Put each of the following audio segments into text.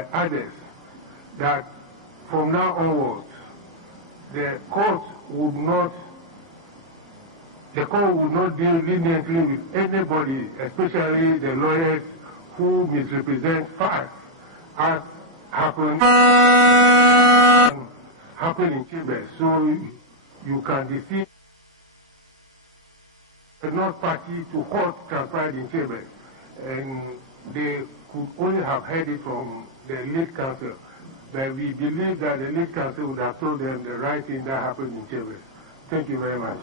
by others that from now onwards, the court would not deal leniently with anybody, especially the lawyers who misrepresent facts, as happened in Chambers. So you can deceive the not party to court transpired in Chambers, and they could only have heard it from the lead counsel. But we believe that the lead counsel would have told them the right thing that happened in Chambers. Thank you very much.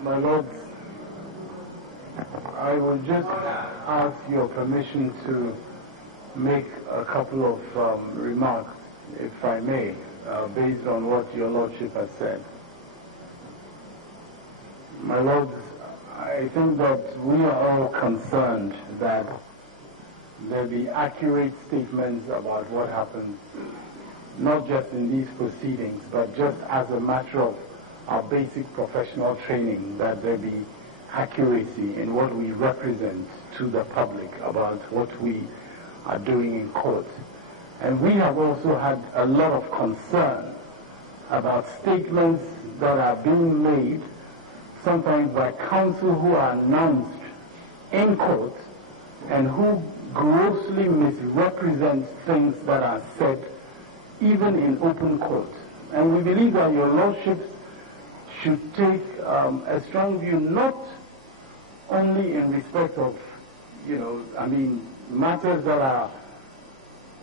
My Lord, I will just ask your permission to make a couple of remarks, if I may, based on what your Lordship has said. My Lord, I think that we are all concerned that there be accurate statements about what happens, not just in these proceedings, but just as a matter of our basic professional training, that there be accuracy in what we represent to the public about what we are doing in court. And we have also had a lot of concern about statements that are being made sometimes by counsel who are announced in court and who grossly misrepresent things that are said even in open court. And we believe that your Lordships should take a strong view, not only in respect of, matters that are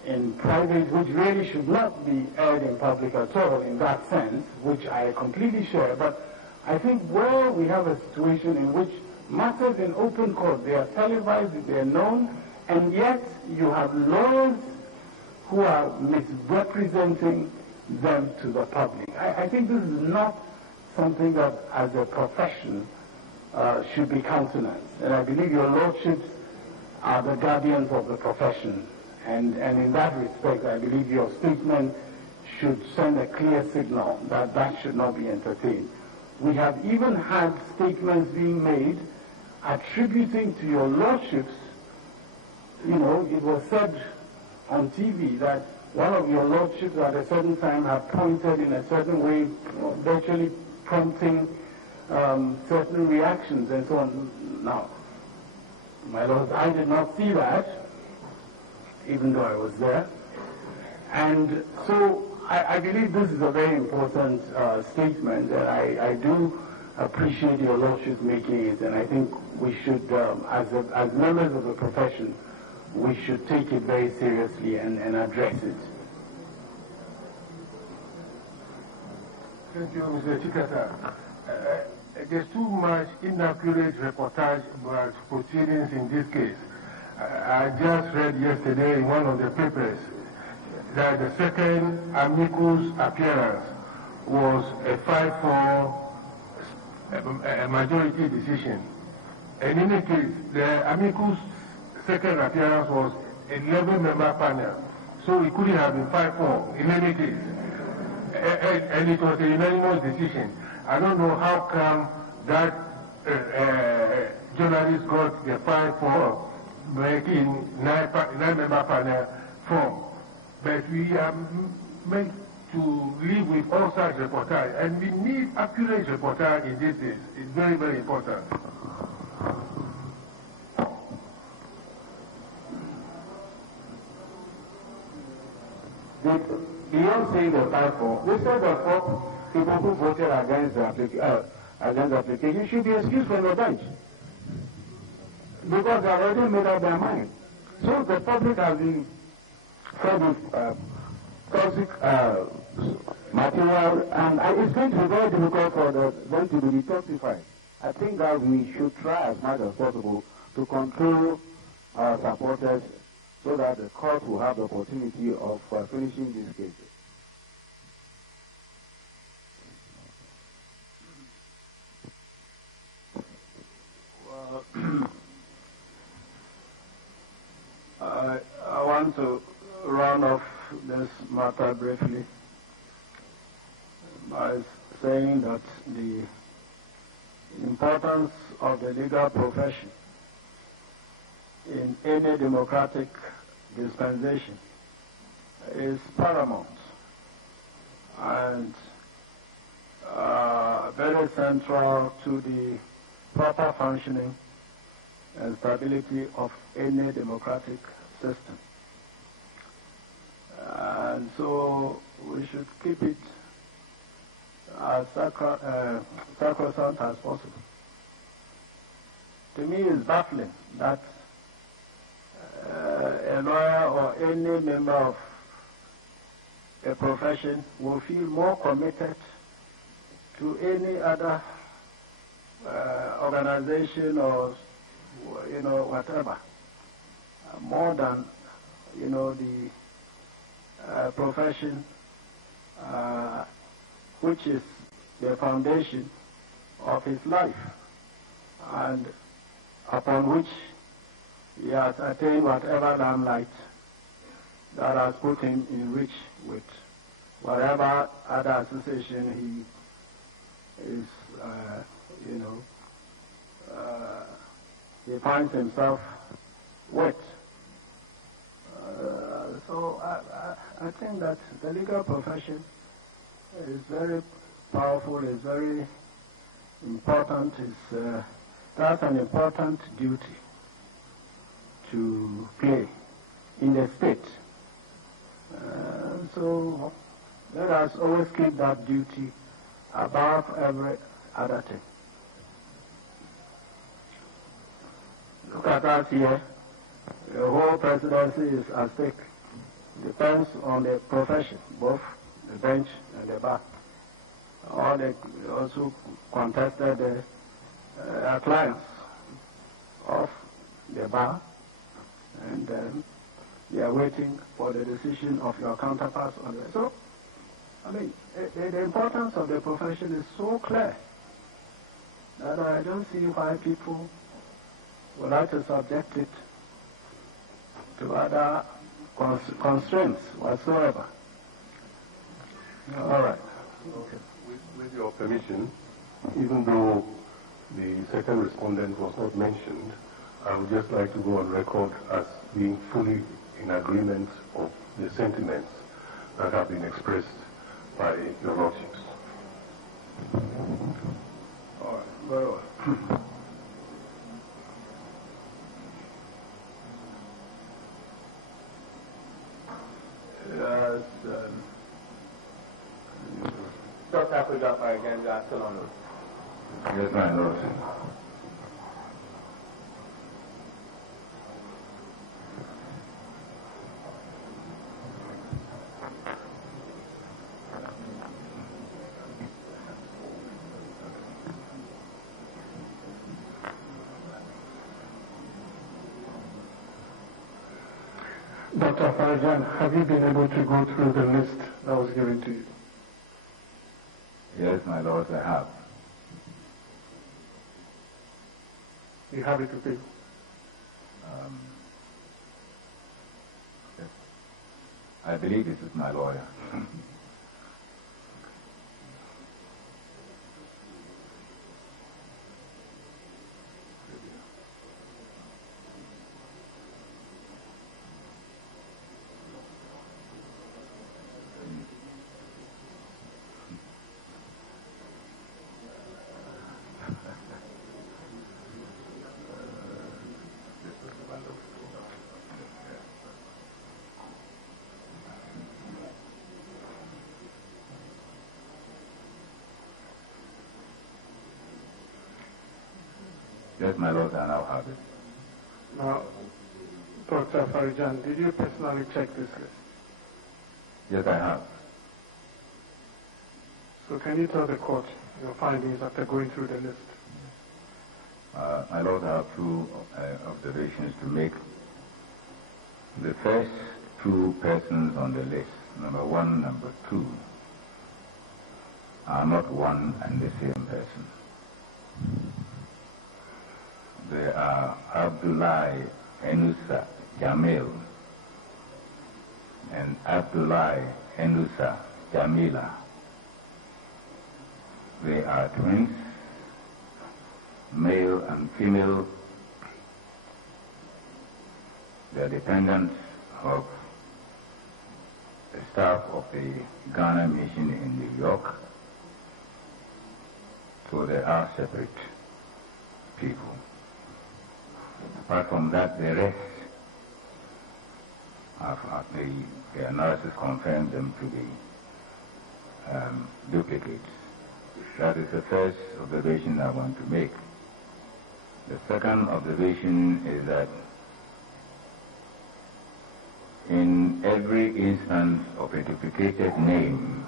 in private, which really should not be aired in public at all in that sense, which I completely share, but I think where we have a situation in which matters in open court, they are televised, they are known, and yet you have lawyers who are misrepresenting them to the public. I think this is not something that, as a profession, should be countenanced. And I believe your Lordships are the guardians of the profession. And in that respect, I believe your statement should send a clear signal that that should not be entertained. We have even had statements being made attributing to your Lordships, it was said on TV that one of your Lordships at a certain time had pointed in a certain way, virtually prompting certain reactions and so on. Now, my Lord, I did not see that, even though I was there. And so I believe this is a very important statement, and I do appreciate your Lordship making it, and I think we should, as members of the profession, we should take it very seriously and address it. Thank you, Mr. Chikata. There's too much inaccurate reportage about proceedings in this case. I just read yesterday in one of the papers that the second amicus appearance was a 5-4 majority decision. And in any case, the amicus second appearance was an 11-member panel, so it couldn't have been 5-4 in any case. And it was a unanimous decision. I don't know how come that journalist got the 5-4 making 9-member panel form. But we are meant to live with all such reportage, and we need accurate reportage in this case. It's very, very important. Beyond saying the 5-4, they said the 4 people who voted against the application should be excused from the bench because they already made up their mind. So the public has been fed with toxic material, and it's going to be very difficult for them to be detoxified. I think that we should try as much as possible to control our supporters so that the court will have the opportunity of finishing these cases. Well, I want to round off this matter briefly by saying that the importance of the legal profession in any democratic dispensation is paramount and very central to the proper functioning and stability of any democratic system. And so we should keep it as sacrosanct as possible. To me, it's baffling that a lawyer or any member of a profession will feel more committed to any other organization or whatever, more than the profession which is the foundation of his life and upon which he has attained whatever limelight that has put him in reach with whatever other association he is, he finds himself with. So I think that the legal profession is very powerful, is very important, that's an important duty to play in the state. So let us always keep that duty above every other thing. Look at us here. The whole presidency is at stake. Depends on the profession, both the bench and the bar. All they also contested the clients of the bar, and they are waiting for the decision of your counterparts on that. So, I mean, the importance of the profession is so clear that I don't see why people would like to subject it to other constraints whatsoever. All right. Okay. With your permission, even though the second respondent was not mentioned, I would just like to go on record as being fully in agreement of the sentiments that have been expressed by your lordships. All right. Very well. Yes. Dr. Africa, again, you are still on. Yes, my lord. Dr. Farajan, have you been able to go through the list that was given to you? Yes, my lord, I have. You have it with you? Yes. I believe this is my lawyer. Yes, my lord, I now have it. Now, Dr. Farajan, did you personally check this list? Yes, I have. So can you tell the court your findings after going through the list? My lord, I have two observations to make. The first two persons on the list, number one, number two, are not one and the same person. They are Abdullahi Enusa Jamil and Abdullahi Enusa Jamila. They are twins, male and female, the dependents of the staff of the Ghana mission in New York, so they are separate people. Apart from that, the rest, the analysis confirmed them to be duplicates. That is the first observation I want to make. The second observation is that in every instance of a duplicated name,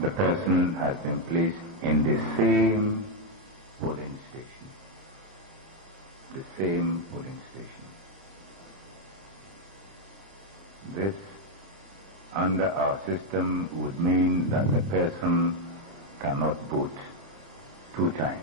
the person has been placed in the same polling station. The same polling station. This, under our system, would mean that the person cannot vote 2 times.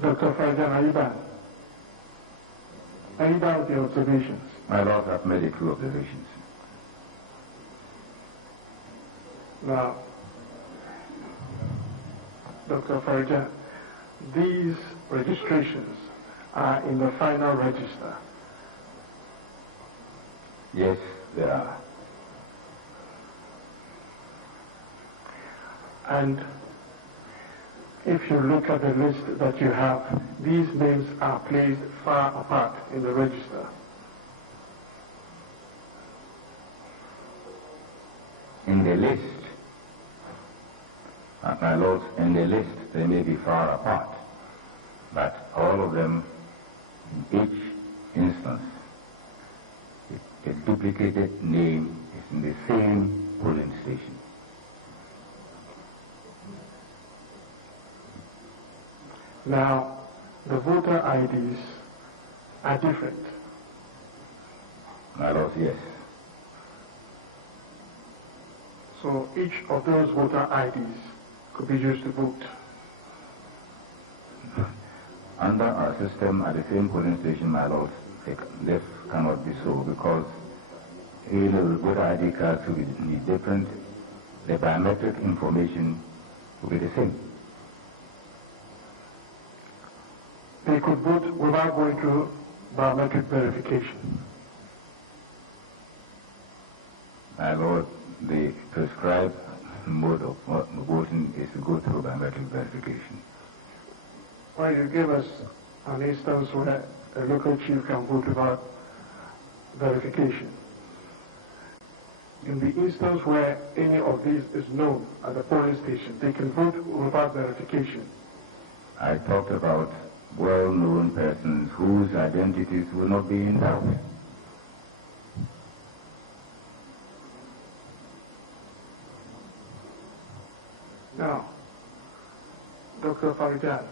Dr. Farjan, are you done? Are you done with your observations? My Lord, I've made a few observations. Now, Dr. Farjan, these registrations are in the final register. Yes, they are. And if you look at the list that you have, these names are placed far apart in the register. In the list, my lords, in the list they may be far apart, but all of them, in each instance, a duplicated name is in the same polling station. Now, the voter IDs are different. My lords, yes. So each of those voter IDs could be used to vote. Under our system at the same polling station, my lords, this cannot be so because even the voter ID cards will be different, the biometric information will be the same. They could vote without going through biometric verification. My lord, the prescribed mode of voting is to go through biometric verification. Well, you give us an instance where a local chief can vote without verification. In the instance where any of these is known at the polling station, they can vote without verification. I talked about well-known persons whose identities will not be in doubt. Now, Dr. Farjan,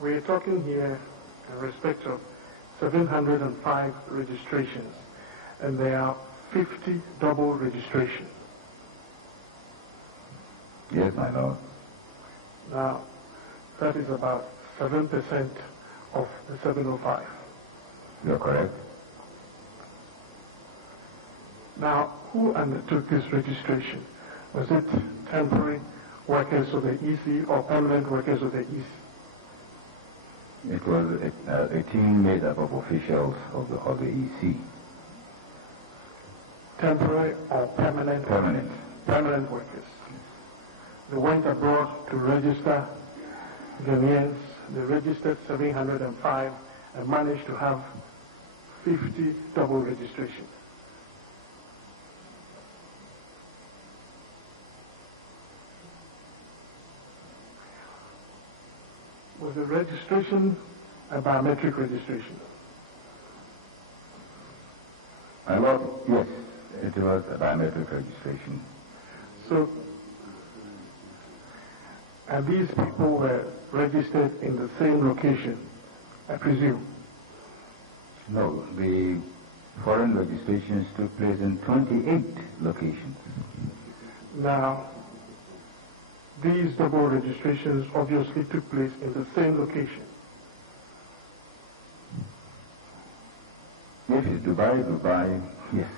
we are talking here in respect of 705 registrations, and there are 50 double registrations. Yes, my lord. Now, that is about 7% of the 705. You're correct. Now, who undertook this registration? Was it temporary workers of the EC or permanent workers of the EC? It was a team made up of officials of the EC. Temporary or permanent? Permanent. Permanent workers. They went abroad to register Ghanaians. They registered 705 and managed to have 50 double registrations. Was the registration a biometric registration? My lord, yes, it was a biometric registration. So, and these people were registered in the same location, I presume? No, the foreign registrations took place in 28 locations. Now, these double registrations obviously took place in the same location. If it's Dubai, yes.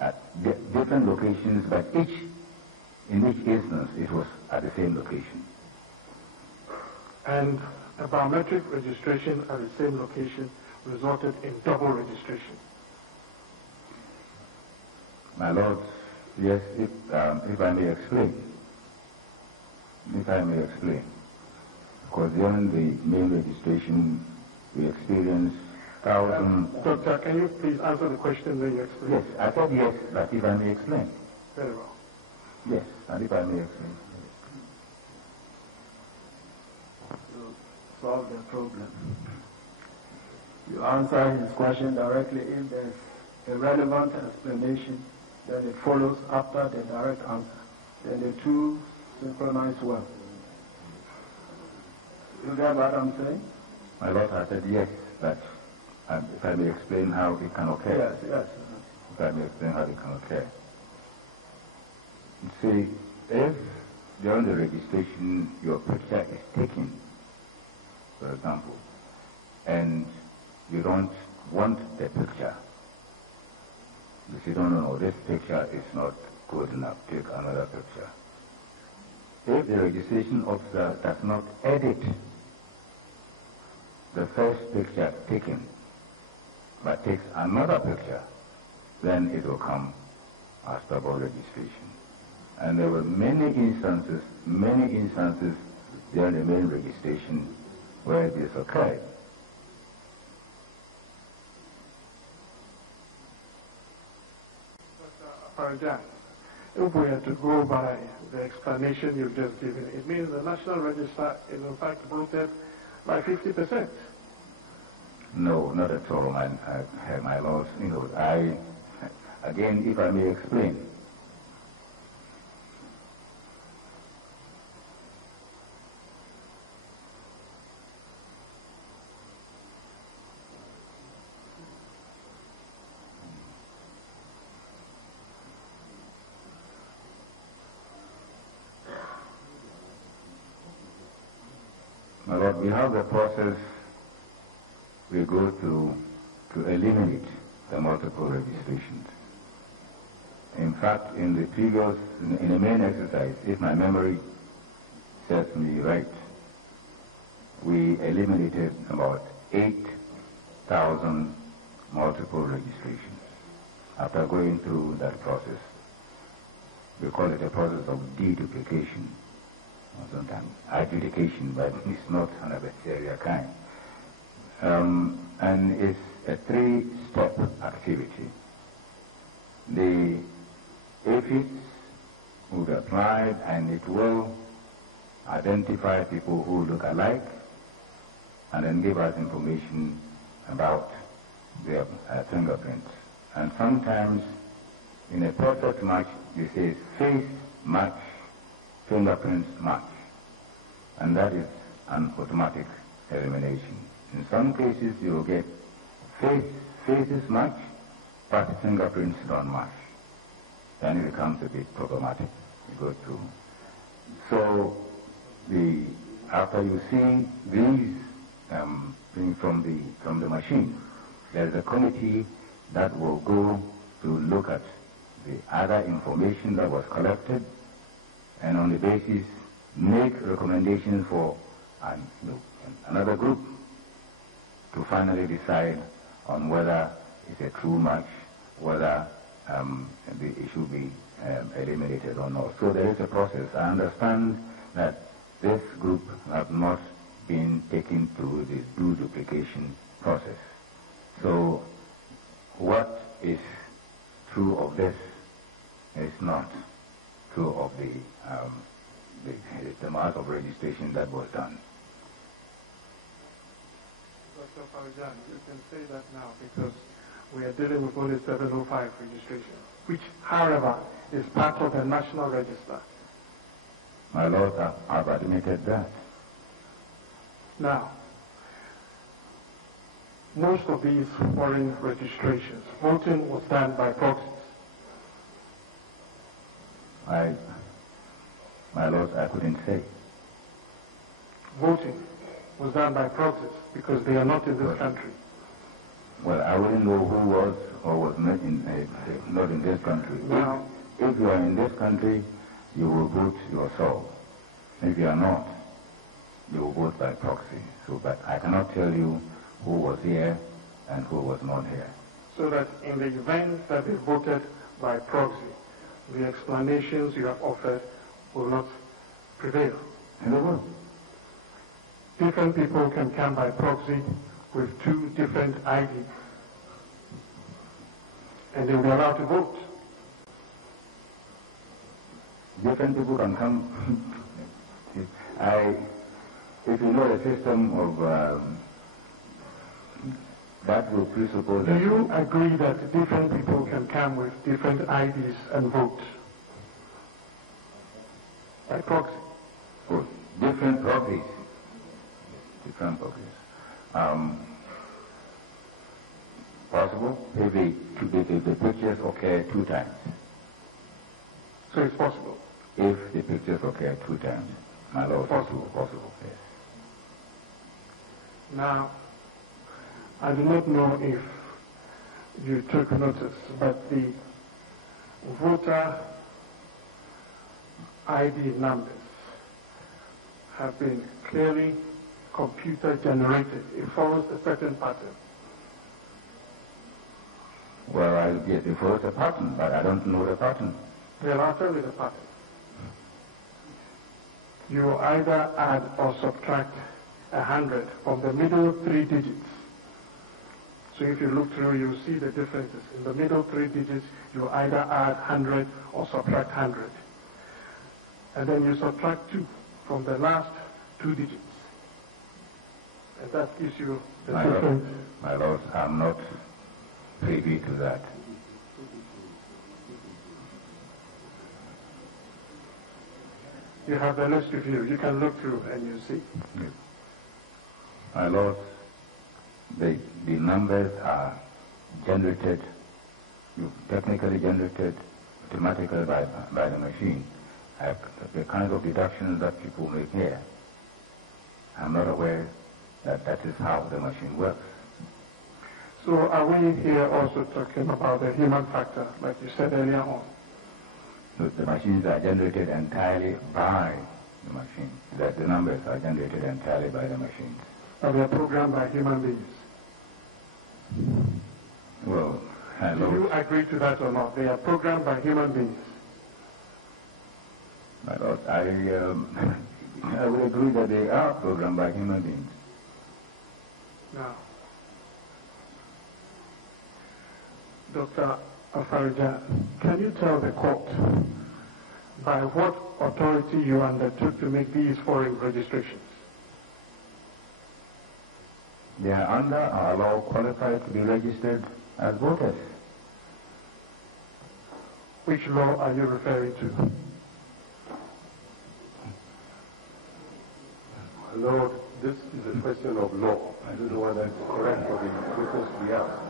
At different locations, but in each instance, it was at the same location. And a biometric registration at the same location resulted in double registration. My Lord, yes, if I may explain. Because during the main registration, we experienced thousands... Doctor, can you please answer the question that you explained? Yes, I said yes, but if I may explain. Very well. Yes, and if I may explain. To solve the problem. You answer his question directly. If there's a relevant explanation, then it follows after the direct answer. Then the two synchronize well. You get what I'm saying? My Lord, I said yes, but if I may explain how it can occur. Yes. If I may explain how it can occur. You see, if during the registration your picture is taken, for example, and you don't want the picture, you say, no, this picture is not good enough, take another picture. If the registration officer does not edit the first picture taken, but takes another picture, then it will come as double registration. And there were many instances during the main registration where this occurred. If we had to go by the explanation you've just given, it means the National Register is in fact bloated by 50%. No, not at all, my Lord. Again, if I may explain. My Lord, we have the process we go to eliminate the multiple registrations. In fact, in the main exercise, if my memory serves me right, we eliminated about 8,000 multiple registrations after going through that process. We call it a process of deduplication, or sometimes adjudication, but it's not an adversarial kind. And it's a three-step activity. The AFIS would apply, and it will identify people who look alike and then give us information about their fingerprints. And sometimes in a perfect match, you say face match, fingerprints match. And that is an automatic elimination. In some cases, you will get faces match, but fingerprints don't match. Then it becomes a bit problematic. You go through. So, after you see these things from the machine, there is a committee that will go to look at the other information that was collected, and on the basis make recommendations for another group to finally decide on whether it's a true match, whether it should be eliminated or not. So there is a process. I understand that this group have not been taken through the duplication process. So what is true of this is not true of the amount of registration that was done. Dr. Farajan, you can say that now because We are dealing with only 705 registration, which, however, is part of the National Register. My Lord, I've admitted that. Now, most of these foreign registrations, voting was done by proxies. My Lord, I couldn't say. Voting was done by proxies because they are not in this country. Well, I wouldn't know who was or was not in this country. Now, if you are in this country, you will vote yourself. If you are not, you will vote by proxy. So, but I cannot tell you who was here and who was not here. So that in the event that they voted by proxy, the explanations you have offered will not prevail. And they will. Different people can come by proxy with two different IDs, and they will be allowed to vote. Different people can come. If you know the system of that will presuppose. Do you agree that different people can come with different IDs and vote by proxy? Oh, different proxies. Different proxies. Possible if the pictures occur 2 times. So it's possible. If the pictures occur 2 times, my Lord, possible. Yes. Now, I do not know if you took notice, but the voter ID numbers have been clearly computer generated. It follows a certain pattern. Well, it follows a pattern, but I don't know the pattern. Well, I'll tell you the pattern. You either add or subtract 100 from the middle 3 digits. So if you look through, you see the differences. In the middle 3 digits, you either add 100 or subtract 100. And then you subtract 2 from the last 2 digits. And that gives you the difference. My Lord, I'm not privy to that. You have the list with you. You can look through and you see. Yes. My Lord, the numbers are generated, technically generated automatically by the machine. The kind of deductions that people make here, I'm not aware that that is how the machine works. So are we here also talking about the human factor, like you said earlier on? So the machines are generated entirely by the machine. That the numbers are generated entirely by the machines. Are they programmed by human beings? Well, do you agree to that or not? They are programmed by human beings. My Lord, I would agree that they are programmed by human beings. Now, Dr. Afarijan, can you tell the court by what authority you undertook to make these foreign registrations? They are under our law qualified to be registered as voters. Which law are you referring to? Lord, this is a question of law. I don't know whether it's correct for the questions to be asked.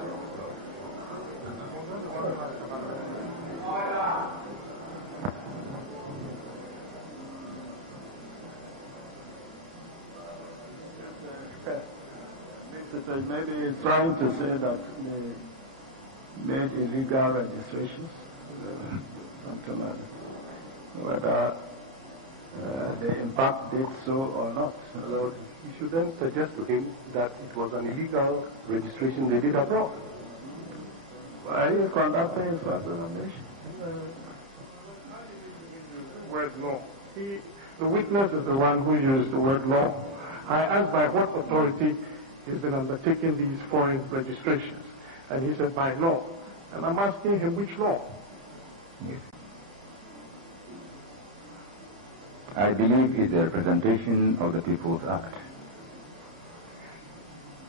Maybe trying to say that they made illegal registrations, something like that. Whether they in fact did so or not. Lord, you should then suggest to him that it was an illegal registration they did abroad. Why are you conducting such examination? Word law. The witness is the one who used the word law. I asked by what authority he's been undertaking these foreign registrations. And he said by law. And I'm asking him which law? Yes. I believe it's a representation of the People's Act.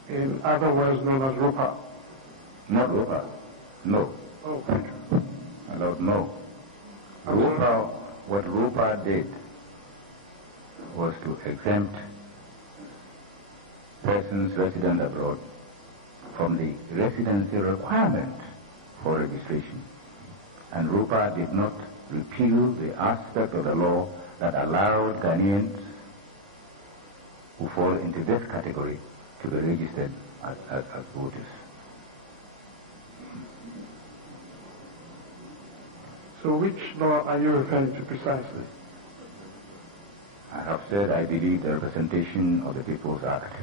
In other words known as ROPA. Not RUPA. No. Oh, thank you. I don't know. RUPA, what RUPA did was to exempt persons resident abroad from the residency requirement for registration. And RUPA did not repeal the aspect of the law that allowed Ghanaians who fall into this category to be registered as voters. So which law are you referring to precisely? I have said I believe the Representation of the People's Act.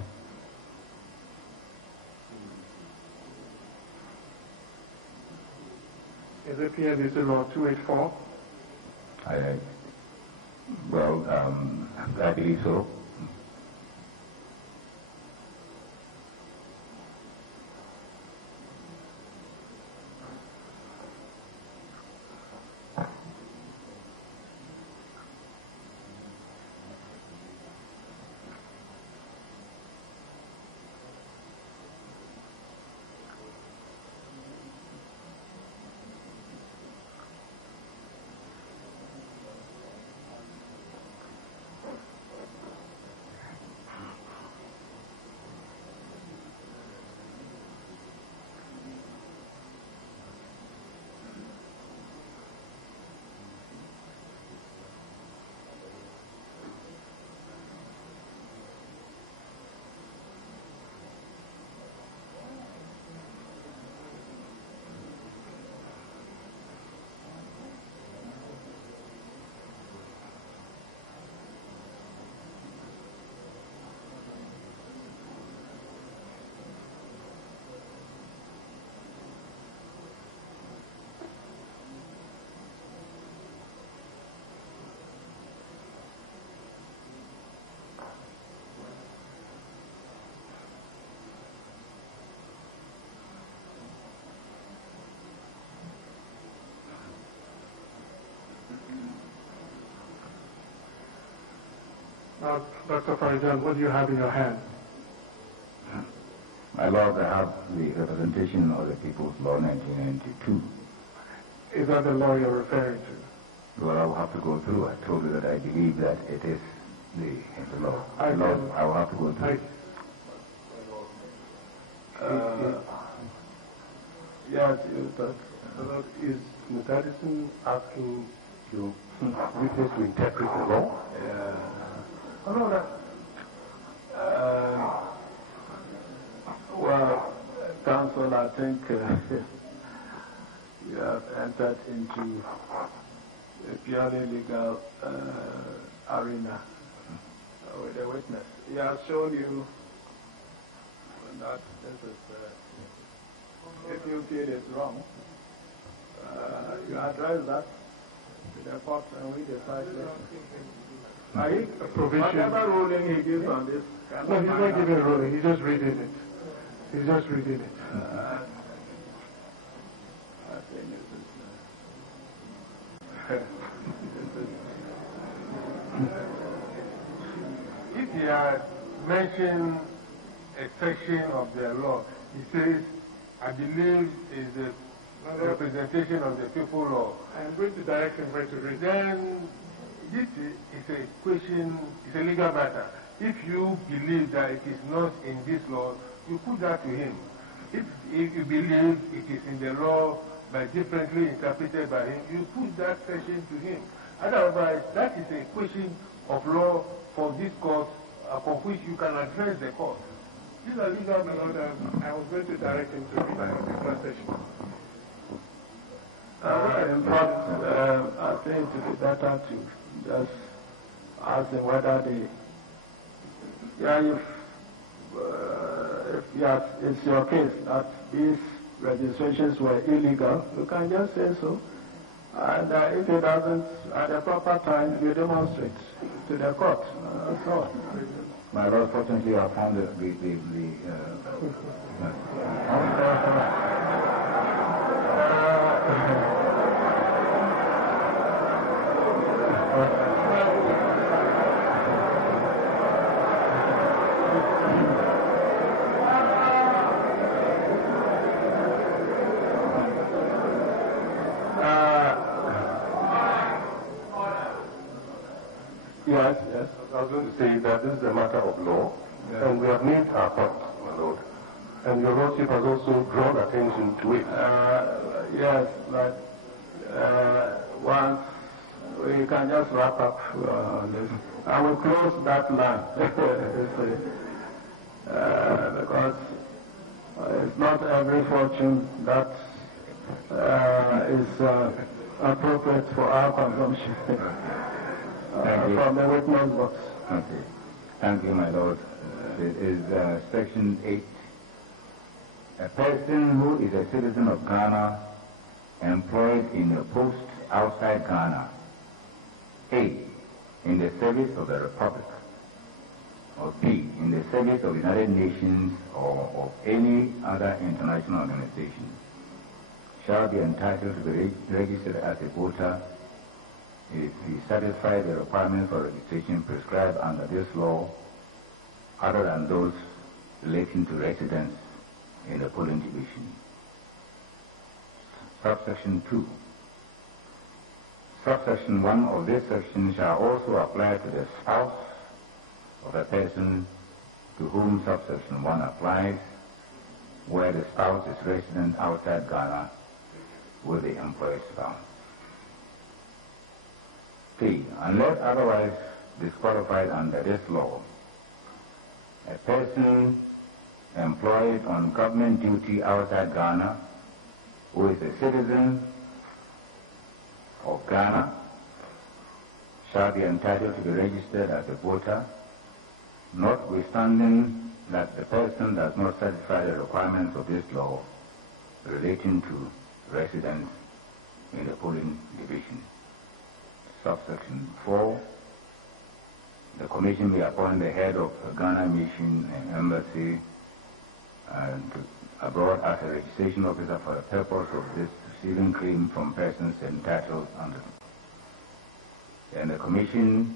Is it PNDC Law 284? I believe so. Now, Dr. Farijan, what do you have in your hand? My Lord, I have the Representation of the People's Law 1992. Is that the law you're referring to? Well, I will have to go through. I told you that I believe that it is the law. I will have to go through it. Yes, is Mutadison asking you witness to interpret the law? Well, Counsel, I think you have entered into a purely legal arena with a witness. He has shown you that this is, if you feel it's wrong, you address that to the court and we decide later. I think a provision. Whatever ruling he gives on this. No, he's not giving a ruling. He's just reading it. He's just reading it. I think If he had mentioned a section of the law, he says, I believe is the representation of the people law. I am going to direct him where to read. Then this is a question, it's a legal matter. If you believe that it is not in this law, you put that to him. If you believe it is in the law but differently interpreted by him, you put that section to him. Otherwise, that is a question of law for this court upon which you can address the court. These are legal matters. I was going to direct him to read a particular section. in fact, I think it would be better to just ask them whether they, if yes, it's your case that these registrations were illegal, you can just say so. And if it doesn't, at the proper time, you demonstrate to the court. That's all. My Lord, fortunately, I found the Yes, yes. I was going to say that this is a matter of law, and we have named our points, my lord. And your lordship has also drawn attention to it. Yes, but once we can just wrap up on this. I will close that line because it's not every fortune that is appropriate for our consumption. From the witness box. Okay. Thank you, my lord. It is section 8. A person who is a citizen of Ghana employed in a post outside Ghana, A, in the service of the Republic, or B, in the service of the United Nations or of any other international organization, shall be entitled to be registered as a voter if he satisfies the requirements for registration prescribed under this law, other than those relating to residence in the polling division. Subsection 2. Subsection 1 of this section shall also apply to the spouse of a person to whom subsection 1 applies, where the spouse is resident outside Ghana with the employed spouse. 3. Unless otherwise disqualified under this law, a person employed on government duty outside Ghana who is a citizen of Ghana shall be entitled to be registered as a voter, notwithstanding that the person does not satisfy the requirements of this law relating to residence in the polling division. Subsection 4. The Commission may appoint the head of a Ghana mission and embassy and abroad as a registration officer for the purpose of this receiving claim from persons entitled under. And the Commission,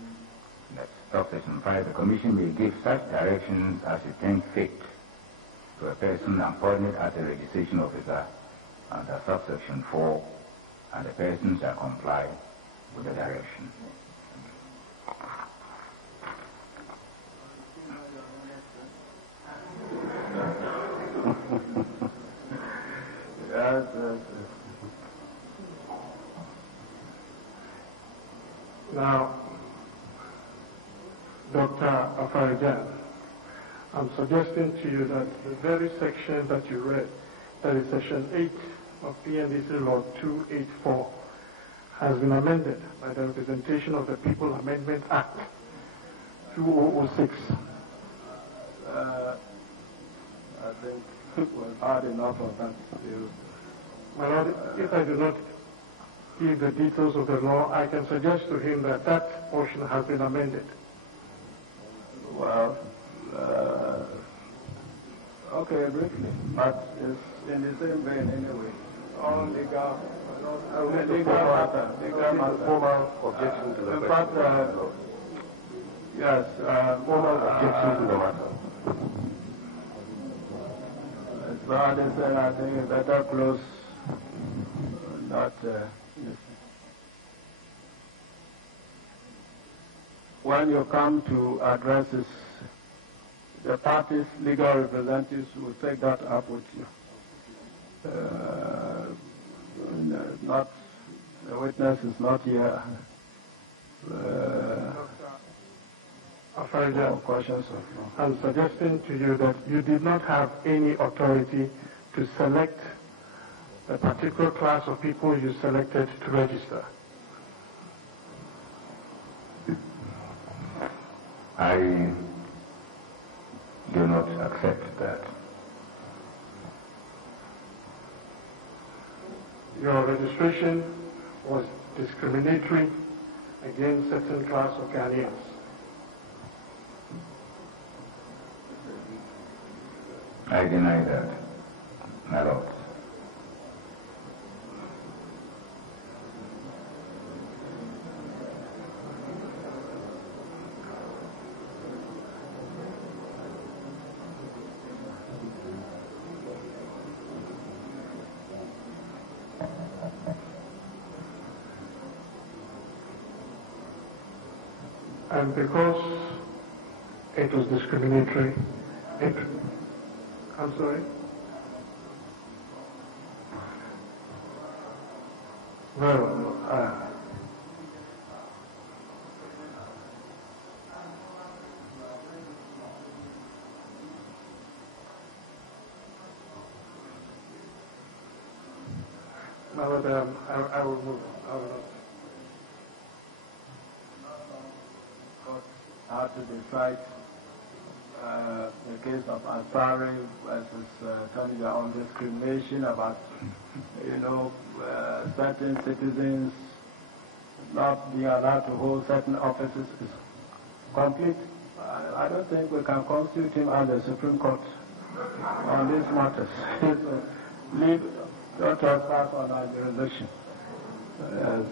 that's subsection 5, the Commission may give such directions as it thinks fit to a person appointed as a registration officer under subsection 4, and the person shall comply with the direction. Yes. Now, Dr. Afarijan, I'm suggesting to you that the very section that you read, that is section 8 of PNDC Law 284, has been amended by the Representation of the People Amendment Act 2006. I think we've had enough of that. My Lord, if I do not give the details of the law, I can suggest to him that that portion has been amended. Well, okay, briefly, but it's in the same vein anyway. All legal matter. Formal objection to the In fact, yes, formal objection to the matter. as far as I think it's better close, not. Yes. When you come to address this, the party's legal representatives will take that up with you. Not the witness is not here. Questions of I'm suggesting to you that you did not have any authority to select the particular class of people you selected to register. I do not accept that. Your registration was discriminatory against certain class of Ghanaians. I deny that, my lord. And because it was discriminatory, I'm sorry? Well, I will move. I will not. How to decide the case of Ansari versus Tony on discrimination about, certain citizens not being allowed to hold certain offices is complete. I don't think we can constitute him as the Supreme Court on these matters. Leave, don't trespass on our jurisdiction. Yes.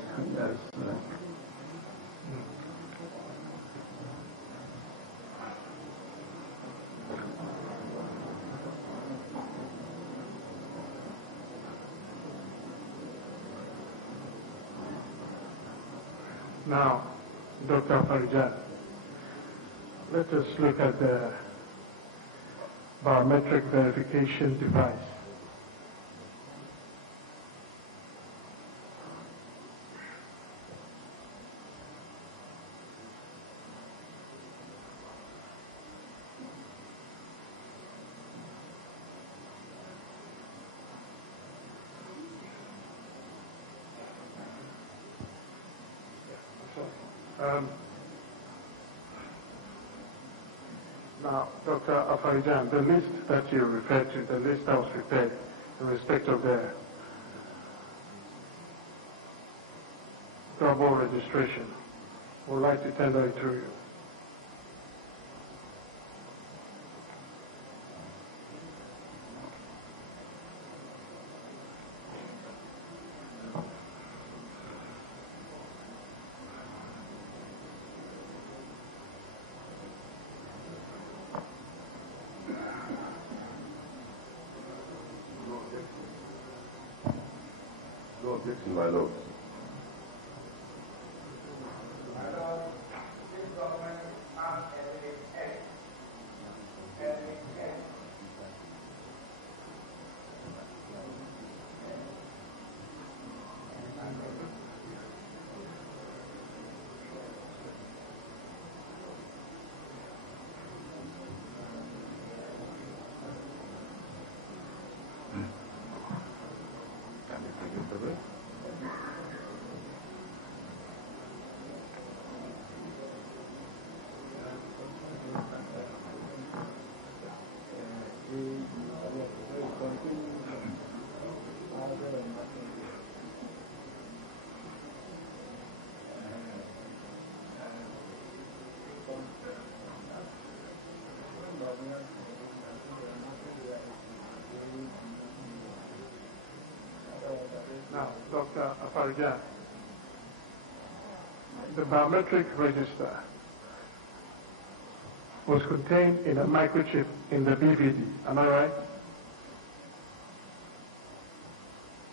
Now, Dr. Farijan, let us look at the biometric verification device. Now, Dr. Afarijan, the list that you referred to, the list that was prepared in respect of the double registration, would like to tender it to you. No objection, my lord. Now, Dr. Afarijan, the biometric register was contained in a microchip in the BVD. Am I right?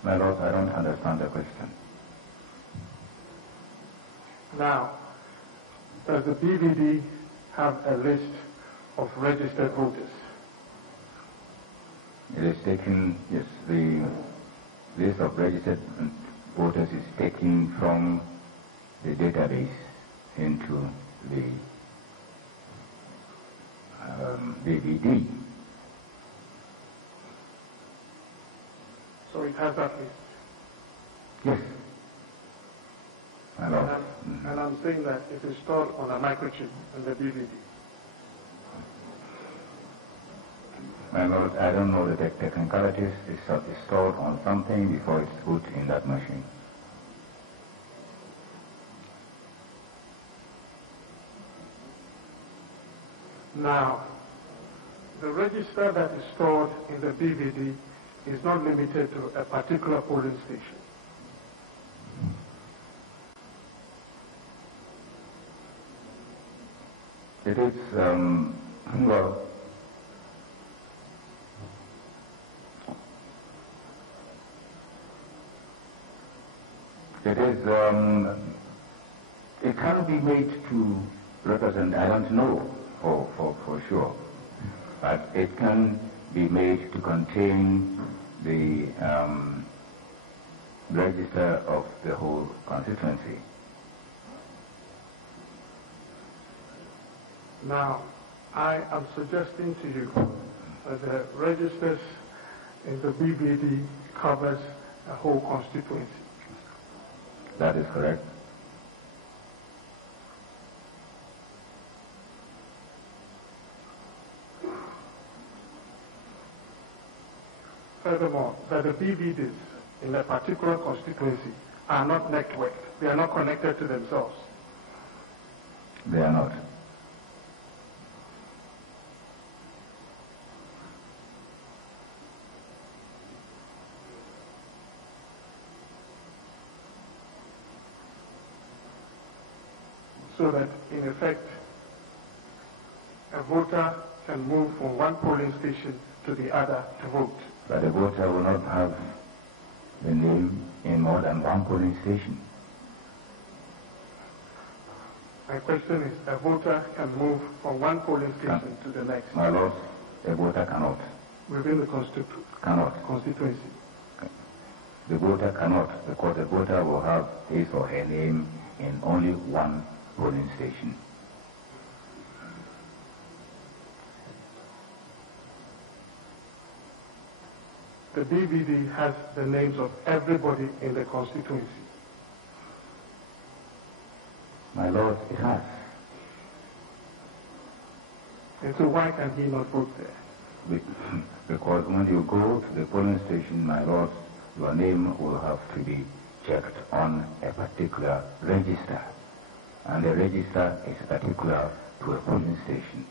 My lord, I don't understand the question. Now, does the BVD have a list of registered voters? It is taken, yes, the list of registered voters is taken from the database into the BVD. So it has that list? Yes. My lord. And I'm saying that it is stored on a microchip in the BVD. My lord, I don't know the technicalities. It's stored on something before it's put in that machine. Now, the register that is stored in the BVD is not limited to a particular polling station. It is, well, it is, it can be made to I don't know for sure, but it can be made to contain the register of the whole constituency. Now, I am suggesting to you that the registers in the BBD covers the whole constituency. That is correct. Furthermore, that the BBDs in a particular constituency are not networked. They are not connected to themselves. They are not. So that, in effect, a voter can move from one polling station to the other to vote. But a voter will not have the name in more than one polling station. My question is, a voter can move from one polling station to the next. My lord, a voter cannot. Within the Cannot. constituency. The voter cannot, because the voter will have his or her name in only one polling station. The BVD has the names of everybody in the constituency. My lord, it has. And so why can he not vote there? Because when you go to the polling station, my lord, your name will have to be checked on a particular register. And the register is particular to a polling station.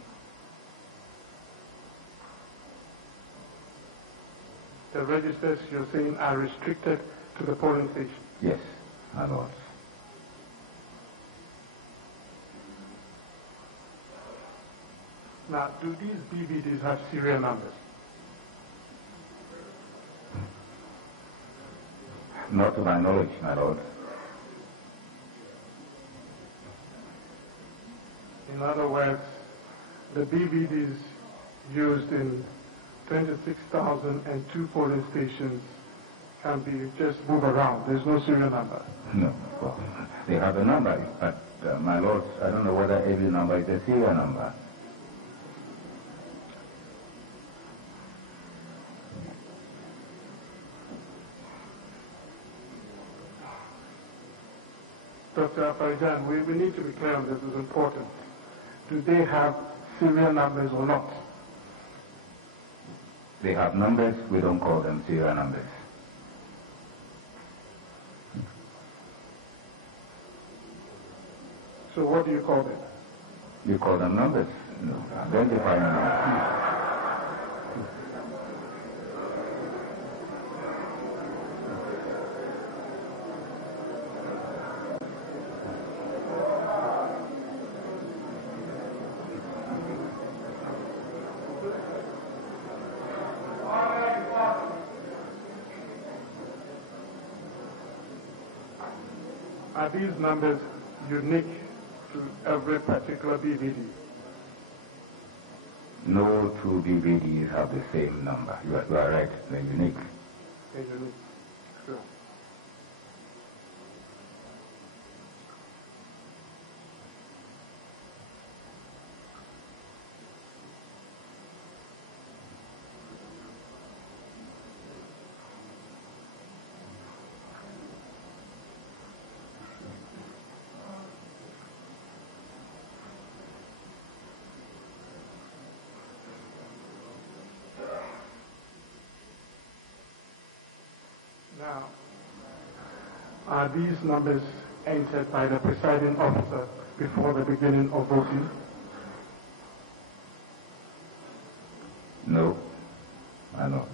The registers you're saying are restricted to the polling station? Yes, my lord. Now, do these BVDs have serial numbers? Not to my knowledge, my lord. In other words, the BVDs used in 26,002 polling stations can be just move around. There's no serial number. No. Well, they have a number, but my lord, I don't know whether every number is a serial number. Dr. Afarijan, we need to be clear on this. It's important. Do they have serial numbers or not? They have numbers, we don't call them serial numbers. So what do you call them? You call them numbers, identifying numbers. Are these numbers unique to every particular BVD? No two BVDs have the same number. You are right, they're unique. They're unique. Sure. Now, are these numbers entered by the presiding officer before the beginning of voting? No, I know.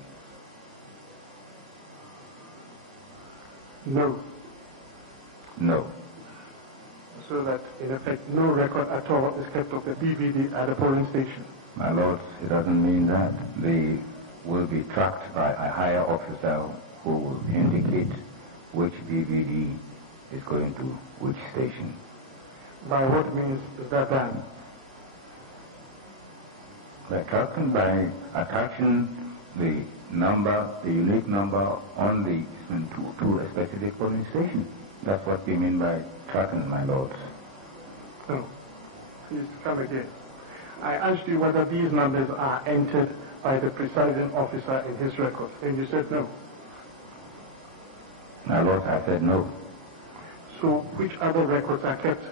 No. No. So that, in effect, no record at all is kept of the BVD at the polling station? My lord, it doesn't mean that. They will be tracked by a higher officer who will indicate which BVD is going to which station. By what means is that done? By attaching the number, the unique number on the to a specific polling station. That's what we mean by tracking, my lords. No. Please come again. I asked you whether these numbers are entered by the presiding officer in his record, and you said no. My lord, I said no. So which other records are kept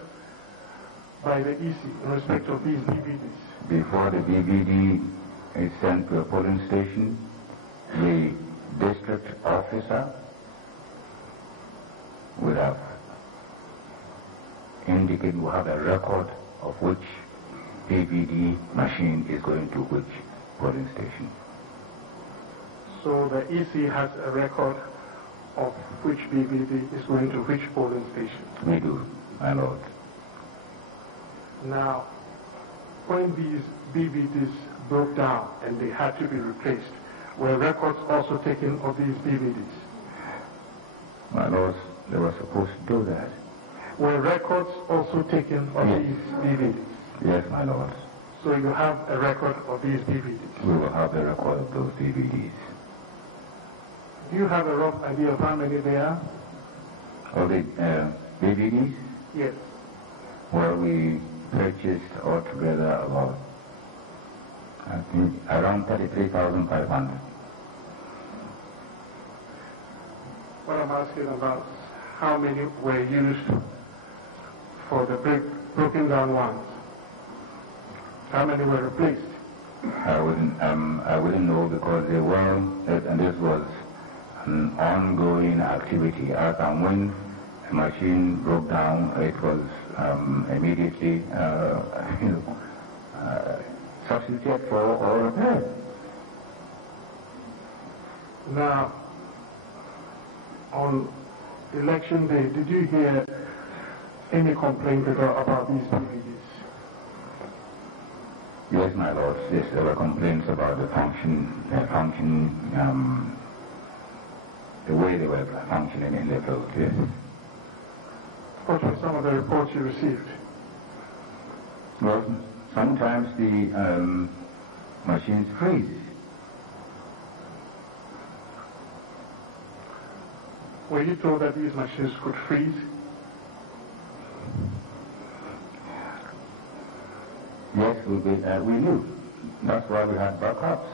by the EC in respect of these BVDs? Before the BVD is sent to a polling station, the district officer would have indicated, will have a record of which BVD machine is going to which polling station. So the EC has a record of which BVD is going to which polling station? We do, my lord. Now, when these BVDs broke down and they had to be replaced, were records also taken of these BVDs? My lords, they were supposed to do that. Were records also taken of these BVDs? Yes, my lords. So you have a record of these BVDs? We will have a record of those DVDs. Do you have a rough idea of how many there are? Of the DVDs? Yes. Well, we purchased altogether about, I think, around 33,500. What I'm asking about is how many were used for the broken down ones? How many were replaced? I wouldn't know because they were, and this was an ongoing activity. As and when a machine broke down, it was immediately substituted for or repaired. Now, on election day, did you hear any complaint about these BVDs? Yes, my lords. Yes, there were complaints about the way they were functioning in the field. Yes. What were some of the reports you received? Well, sometimes the machines freeze. Were you told that these machines could freeze? Yes, we knew. That's why we had backups.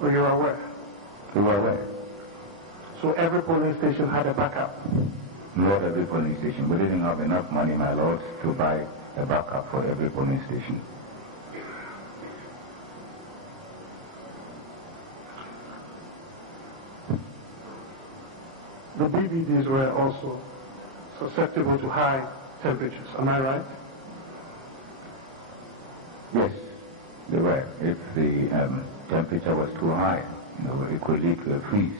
Were you aware? We were aware. So every polling station had a backup? Not every polling station. We didn't have enough money, my lords, to buy a backup for every polling station. The BVDs were also susceptible to high temperatures, am I right? Yes, they were. If the temperature was too high, it could lead to a freeze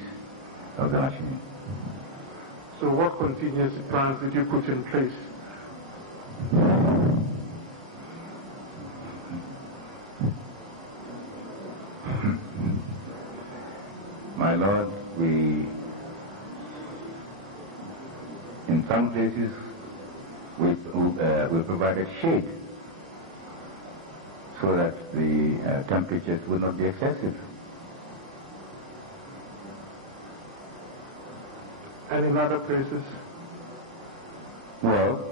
of the machine. So what contingency plans did you put in place? My lord, in some places, we provided shade so that the temperatures would not be excessive. And in other places? Well,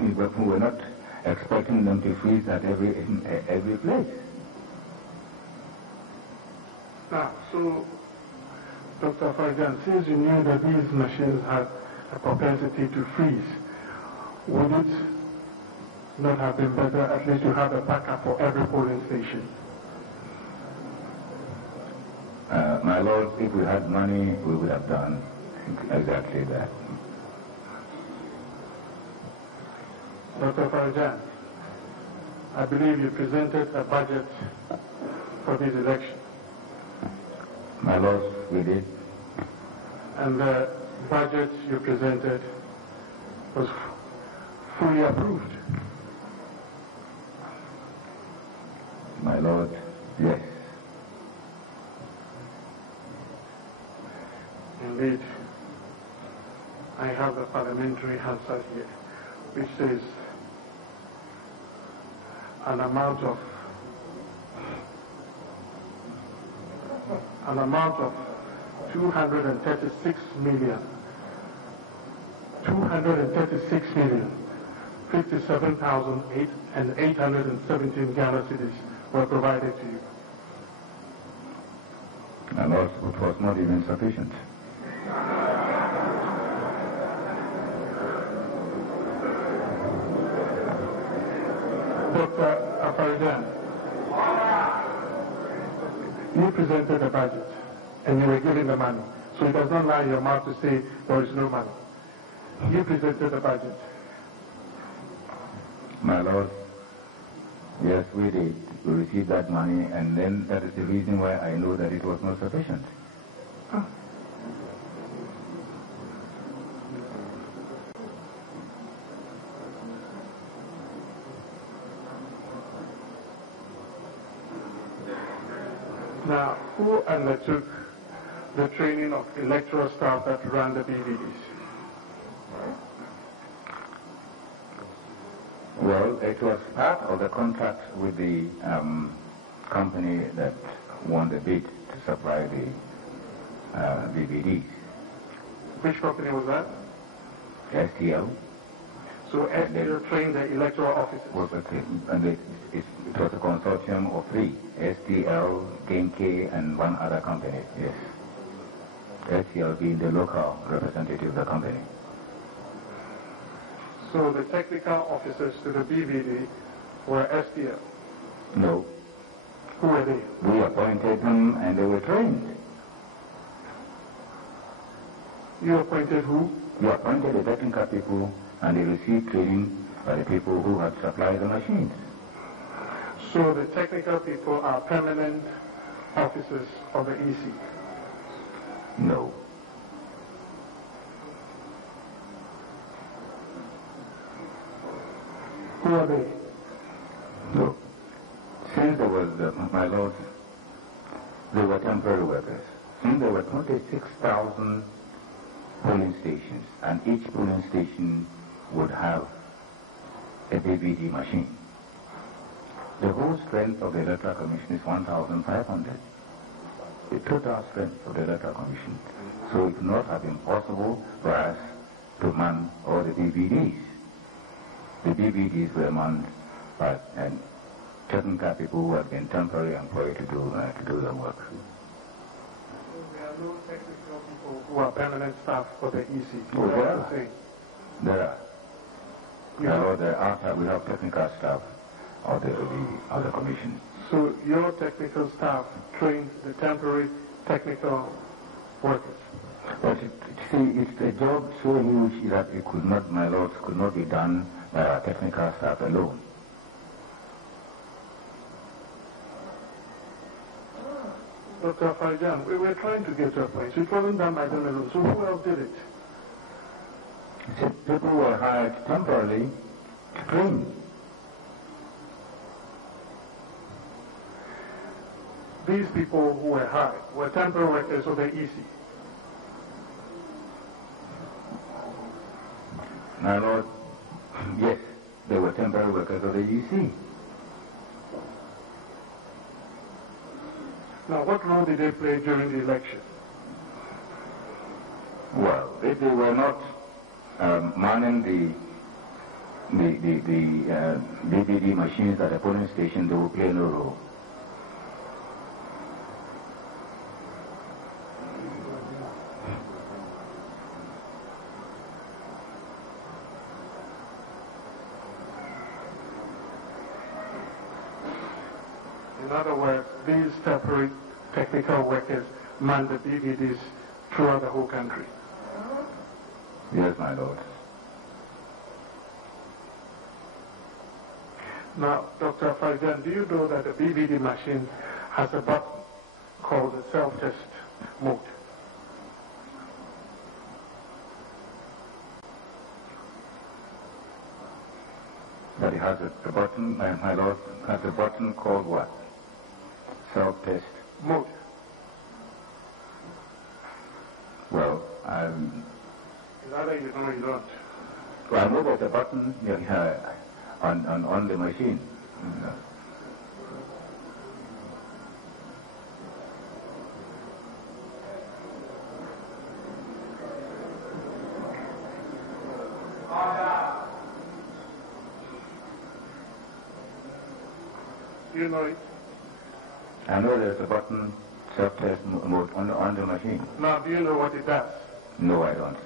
we were not expecting them to freeze at every place. Now, so, Dr. Farjan, since you knew that these machines had a propensity to freeze, would it not have been better at least to have a backup for every polling station? My lord, if we had money, we would have done exactly that. Dr. Farjan, I believe you presented a budget for this election. My lord, we did. And the budget you presented was fully approved. My lord, yes. Indeed, I have the parliamentary Hansard here, which says an amount of 236,057,817 Ghana cedis were provided to you. And also, it was not even sufficient. Dr. Afarijan, you presented the budget and you were given the money. So it does not lie in your mouth to say there is no money. You presented the budget. My Lord, yes, we did. We received that money, and then that is the reason why I know that it was not sufficient. Now, who undertook the training of electoral staff that ran the BVDs? Well, it was part of the contract with the company that won the bid to supply the BVDs. Which company was that? STL. So STL trained the electoral officers? And it was a consortium of three, STL, Genke, and one other company, yes. STL being the local representative of the company. So the technical officers to the BVD were STL? No. Who were they? We appointed them and they were trained. You appointed who? We appointed the technical people and they received training by the people who had supplied the machines. So the technical people are permanent officers of the EC? No. Who are they? No. Since there was, my Lord, they were temporary workers. Since there were 26,000 polling stations, and each polling station would have a BVD machine. The whole strength of the Electoral Commission is 1,500. The total strength of the Electoral Commission. So it would not have been possible for us to man all the BVDs. The BVDs were manned by technical people who had been temporarily employed to do the work. So there are no technical people who are permanent staff for the EC? Oh, there are. There are. We have technical staff of the commission. So your technical staff trained the temporary technical workers? But it's a job so huge that it could not, my lords, could not be done by our technical staff alone. Dr. Farijan, we were trying to get to a point. So it wasn't done by them alone. So who else did it? People were hired temporarily to train. These people who were hired were temporary workers of the EC? My Lord, yes, they were temporary workers of the EC. Now, what role did they play during the election? Well, if they were not manning the BVD machines at the polling station, they would play no role. In other words, these temporary technical workers man the BVDs throughout the whole country. Yes, my Lord. Now, Dr. Farijan, do you know that the BVD machine has a button called the self-test mode? That it has a button, my Lord, has a button called what? Self-test mode. Well, Either you know or you don't. well, I know there's a button on the machine. Do you know it? I know there's a button self-test mode on the machine. Now, do you know what it does? No, I don't.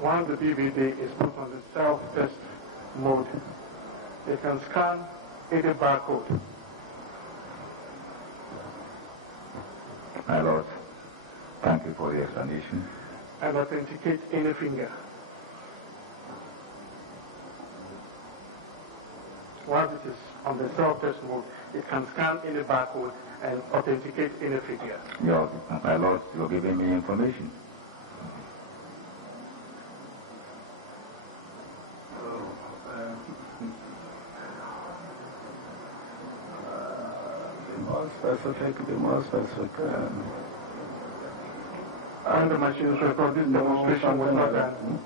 Once the DVD is put on the self-test mode, it can scan any barcode. My lord, thank you for the explanation. And authenticate any finger. Once it is on the self-test mode, it can scan any barcode and authenticate any figure. My lord, you're giving me information. Be more specific. And the machines record this demonstration was not done.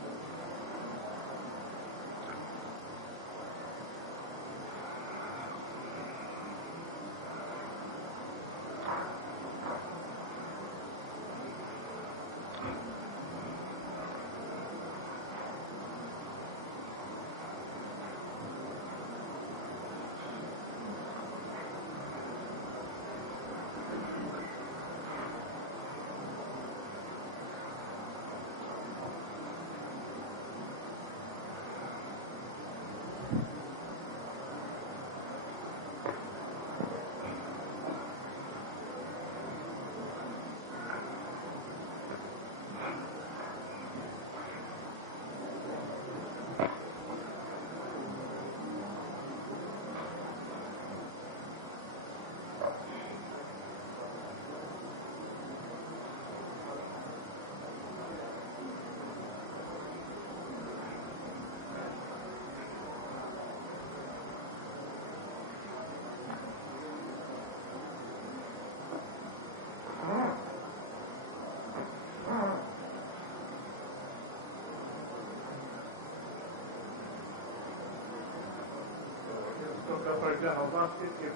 For example, last year,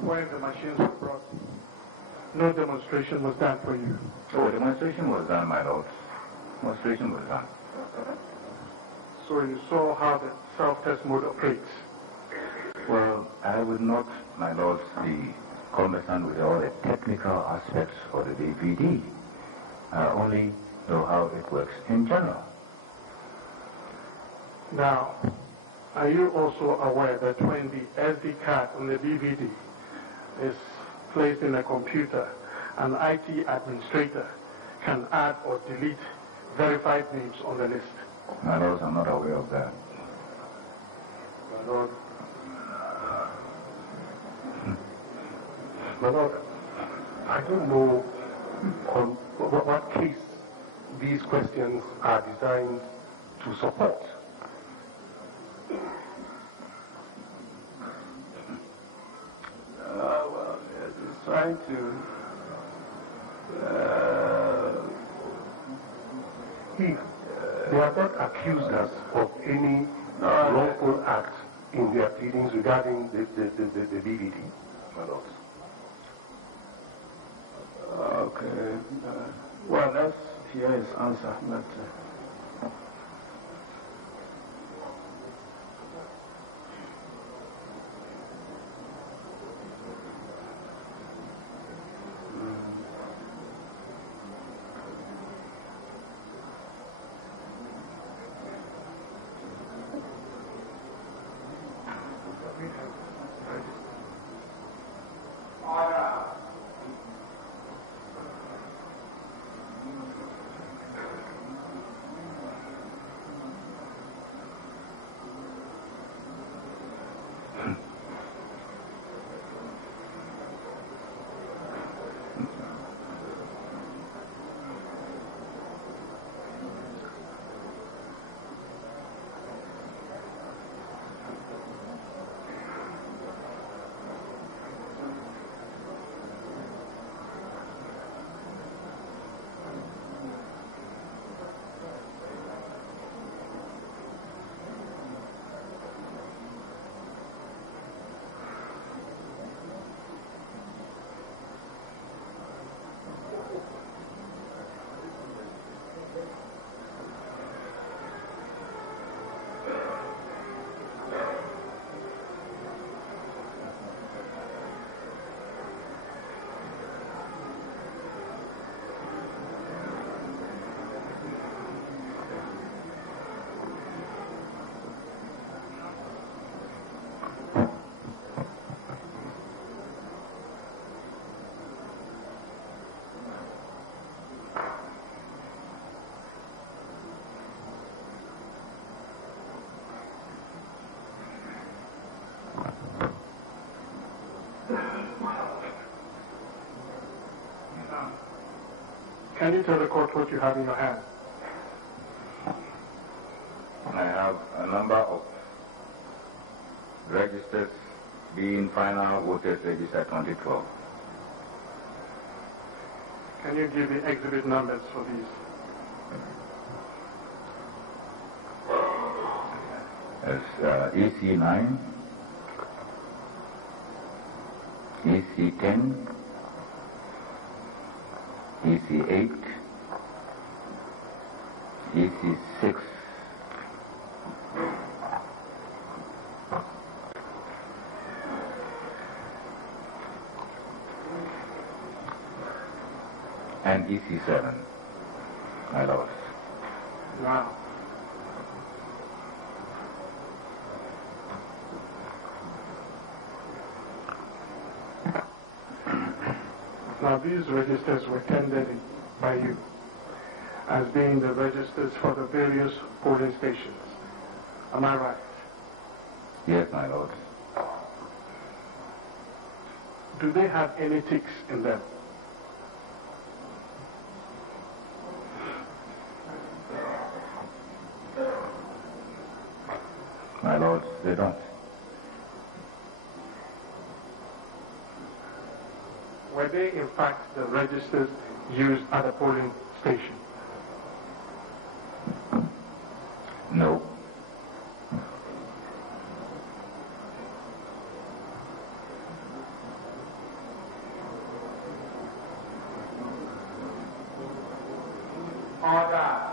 when the machines were brought, no demonstration was done for you. Oh, demonstration was done, my lord. Demonstration was done. So you saw how the self-test mode operates. Well, I would not, my lord, be conversant with all the technical aspects of the DVD. I only know how it works in general. Now, are you also aware that when the SD card on the DVD is placed in a computer, an IT administrator can add or delete verified names on the list? My lord, I'm not aware of that. My lord, I don't know on what case these questions are designed to support. Well, it's trying to. They have not accused us of any wrongful act in their pleadings regarding the DVD, my lord. Okay. Well, let's hear his answer. But, Can you tell the court what you have in your hand? I have a number of registers being final voters register 2012. Can you give the exhibit numbers for these? As EC9, EC10, EC8, EC6, and EC7, my lord. Wow. Now these registers were tendered by you as being the registers for the various polling stations. Am I right? Yes, my lord. Do they have any ticks in them? My lord, they don't. Were they in fact the registers used at the polling station? No. Order.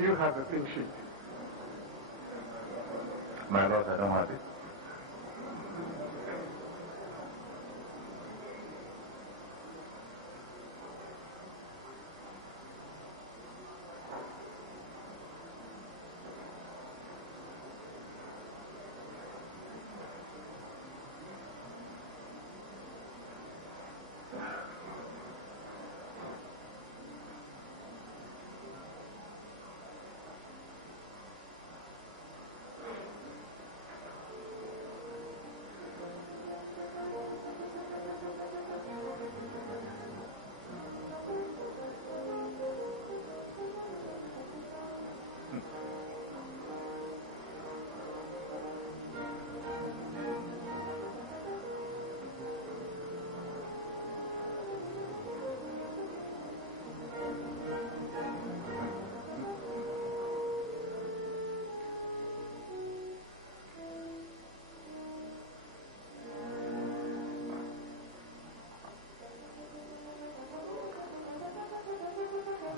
Do you have a pink sheet? My Lord, I don't have it.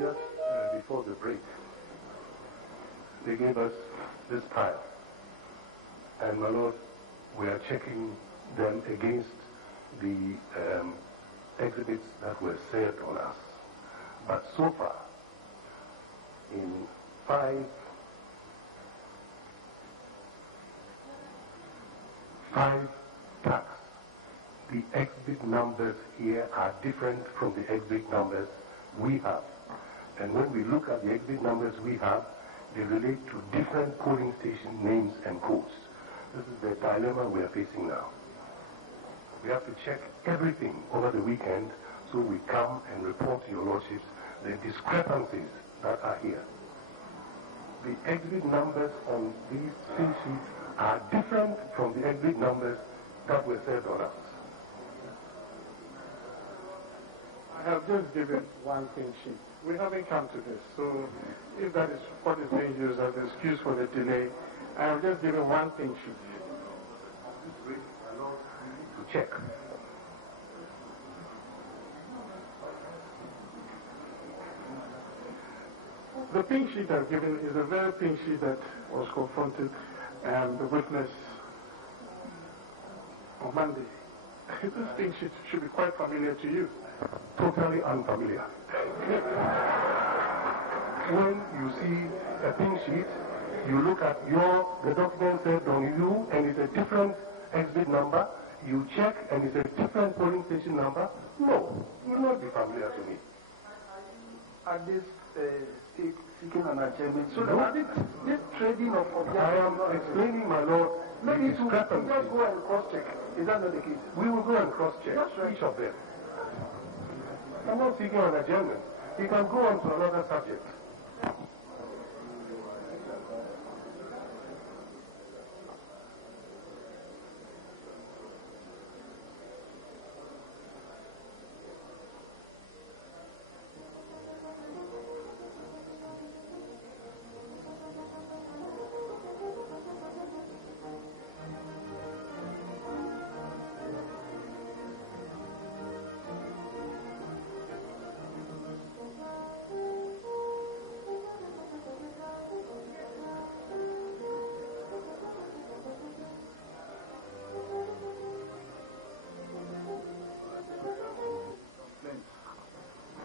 Just before the break, they gave us this pile. And my Lord, we are checking them against the exhibits that were served on us. But so far, in five packs, the exhibit numbers here are different from the exhibit numbers we have. And when we look at the exhibit numbers we have, they relate to different polling station names and codes. This is the dilemma we are facing now. We have to check everything over the weekend so we come and report to your lordships the discrepancies that are here. The exhibit numbers on these pink sheets are different from the exhibit numbers that were served on us. I have just given one pink sheet. We haven't come to this, so if that is what is being used as an excuse for the delay, I have just given one pink sheet. To check. The pink sheet I've given is a very pink sheet that was confronted the witness on Monday. This pink sheet should be quite familiar to you. Totally unfamiliar. When you see a pink sheet, you look at the document said on you and it's a different exhibit number, you check and it's a different polling station number. No, it will not be familiar to me. Are this seeking an adjournment? So No. this trading of I am explaining, my Lord, the maybe to just discrepancy. go and cross-check. Is that not the case? We will go and cross-check each of them. I'm not seeking an adjournment. You can go on to another subject.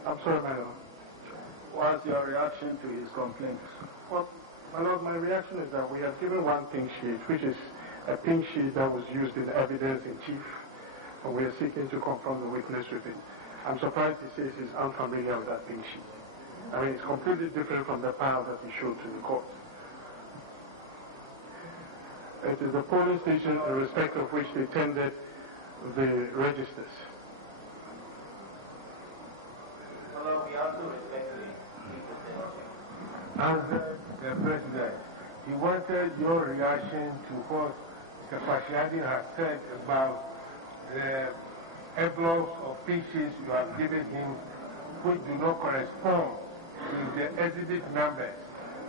I'm sorry, my Lord. What's your reaction to his complaint? Well, my Lord, my reaction is that we have given one pink sheet, which is a pink sheet that was used in evidence in chief, and we are seeking to confront the witness with it. I'm surprised he says he's unfamiliar with that pink sheet. I mean, it's completely different from the pile that he showed to the court. It is the polling station in respect of which they tendered the registers. As the President, he wanted your reaction to what Mr. Fashiadin has said about the envelopes of pieces you have given him which do not correspond to the exhibit numbers,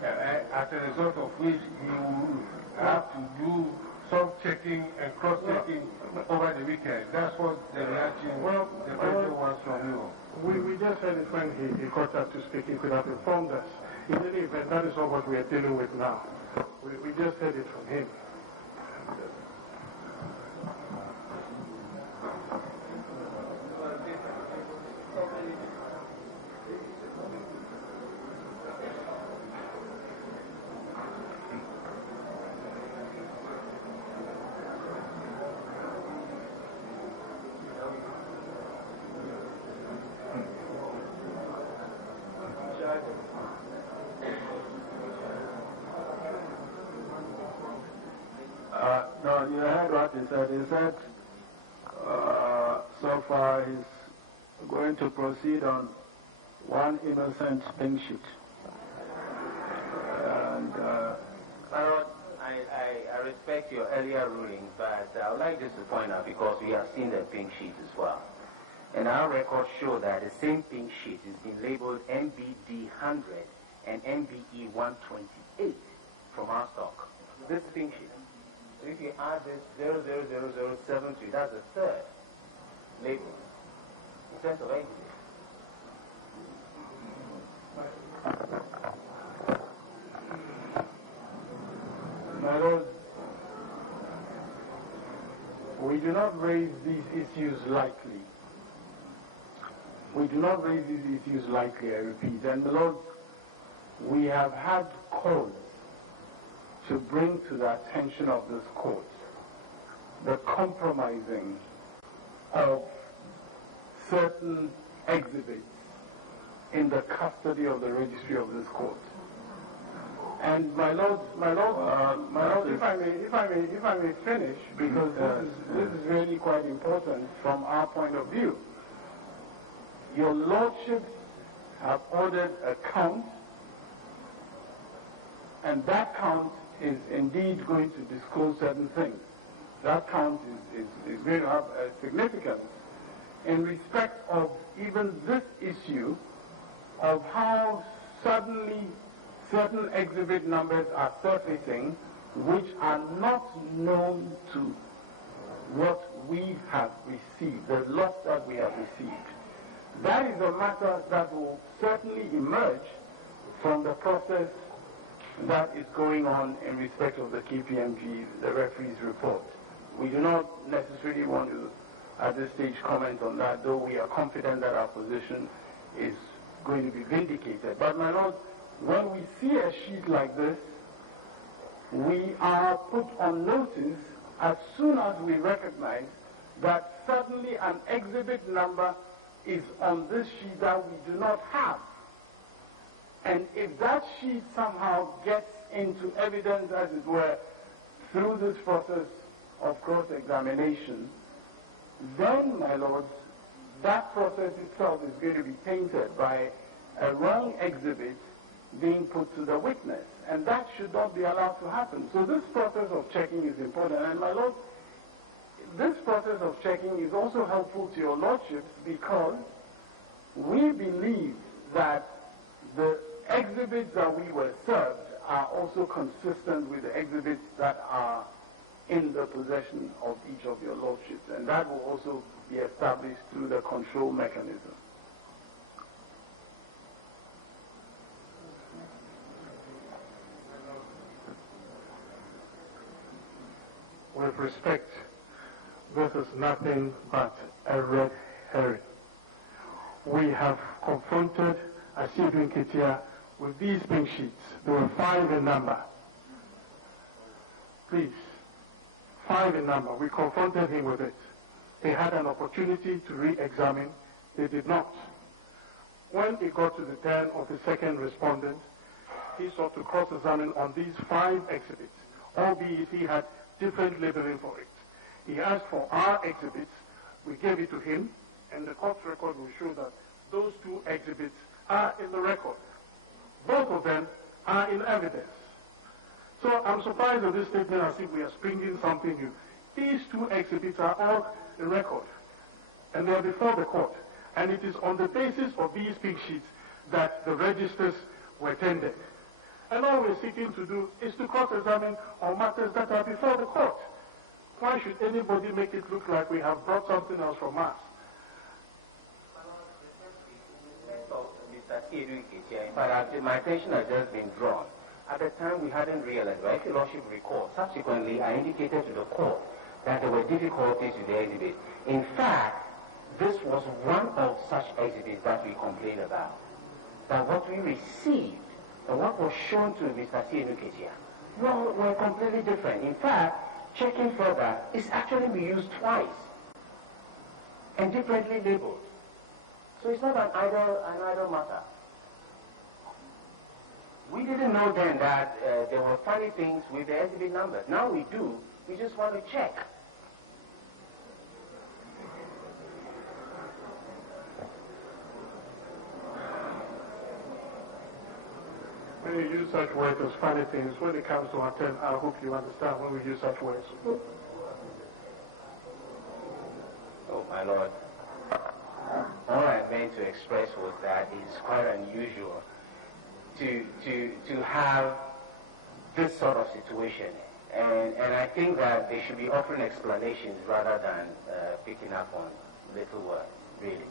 as a result of which he will have to do some checking and cross-checking over the weekend. That's what the reaction the President wants from you. We just heard it when he got up to speak. He could have informed us. In any event, that is not what we are dealing with now. We just heard it from him. No, you heard what he said. He said so far he's going to proceed on one innocent pink sheet. And I respect your earlier ruling, but I would like just to point out, because we have seen the pink sheet as well. And our records show that the same pink sheet has been labeled MBD 100 and MBE 128 from our stock. This pink sheet. So if you add this 000073, that's the third label in terms of exit. My Lord, we do not raise these issues lightly. We do not raise these issues lightly, I repeat. And my Lord, we have had cause to bring to the attention of this court the compromising of certain exhibits in the custody of the registry of this court. And my Lord, if I may finish, because this is really quite important from our point of view. Your Lordships have ordered a count, and that count is indeed going to disclose certain things. That count is going to have a significance in respect of even this issue of how suddenly certain exhibit numbers are surfacing which are not known to what we have received, the lot that we have received. That is a matter that will certainly emerge from the process that is going on in respect of the KPMG, the referee's report. We do not necessarily want to, at this stage, comment on that, though we are confident that our position is going to be vindicated. But my Lord, when we see a sheet like this, we are put on notice as soon as we recognize that suddenly an exhibit number is on this sheet that we do not have. And if that sheet somehow gets into evidence, as it were, through this process of cross-examination, then, my lords, that process itself is going to be tainted by a wrong exhibit being put to the witness. And that should not be allowed to happen. So this process of checking is important. And, my lord, this process of checking is also helpful to your lordships because we believe that the exhibits that we were served are also consistent with the exhibits that are in the possession of each of your lordships, and that will also be established through the control mechanism. With respect, this is nothing but a red herring. We have confronted Asidu Nketia with these pink sheets. There were 5 in number. Please, 5 in number. We confronted him with it. They had an opportunity to re-examine. They did not. When it got to the turn of the second respondent, he sought to cross-examine on these 5 exhibits, albeit he had different labeling for it. He asked for our exhibits. We gave it to him, and the court's record will show that those 2 exhibits are in the record. Both of them are in evidence. So I'm surprised at this statement as if we are springing something new. These 2 exhibits are all in record, and they are before the court. And it is on the basis of these pink sheets that the registers were tendered. And all we're seeking to do is to cross-examine on matters that are before the court. Why should anybody make it look like we have brought something else from us? Mr. In fact, my attention has just been drawn. At the time, we hadn't realized, but if your Lordship recall, subsequently, I indicated to the court that there were difficulties with the exhibit. In fact, this was one of such exhibits that we complained about. That what we received and what was shown to Mr. Sienuketia were completely different. In fact, checking further, it's actually been used twice and differently labeled. So it's not an idle matter. We didn't know then that there were funny things with the exhibit numbers. Now we do. We just want to check. When you use such words as funny things, when it comes to attend, I hope you understand when we use such words. Oh, my Lord. All I meant to express was that it's quite unusual to have this sort of situation. And I think that they should be offering explanations rather than picking up on little words, really.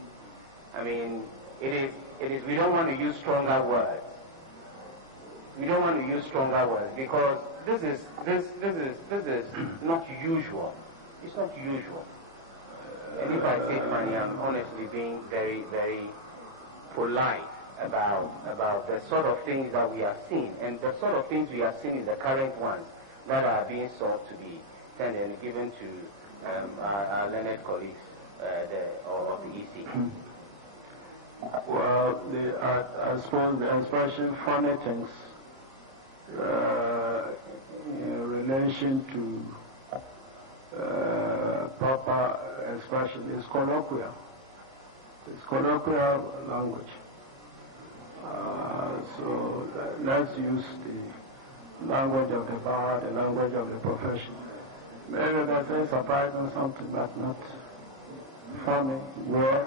I mean, it is, we don't want to use stronger words. We don't want to use stronger words because this is not usual. It's not usual. And if I say funny, I'm honestly being very, very polite about the sort of things that we have seen. And the sort of things we have seen is the current ones that are being sought to be sent and given to our learned colleagues of the EC. Well, I suppose the expression funny things in relation to proper expression is colloquial. It's colloquial language. So let's use the language of the bar, the language of the profession. Maybe that's a surprising something, but not funny, weird.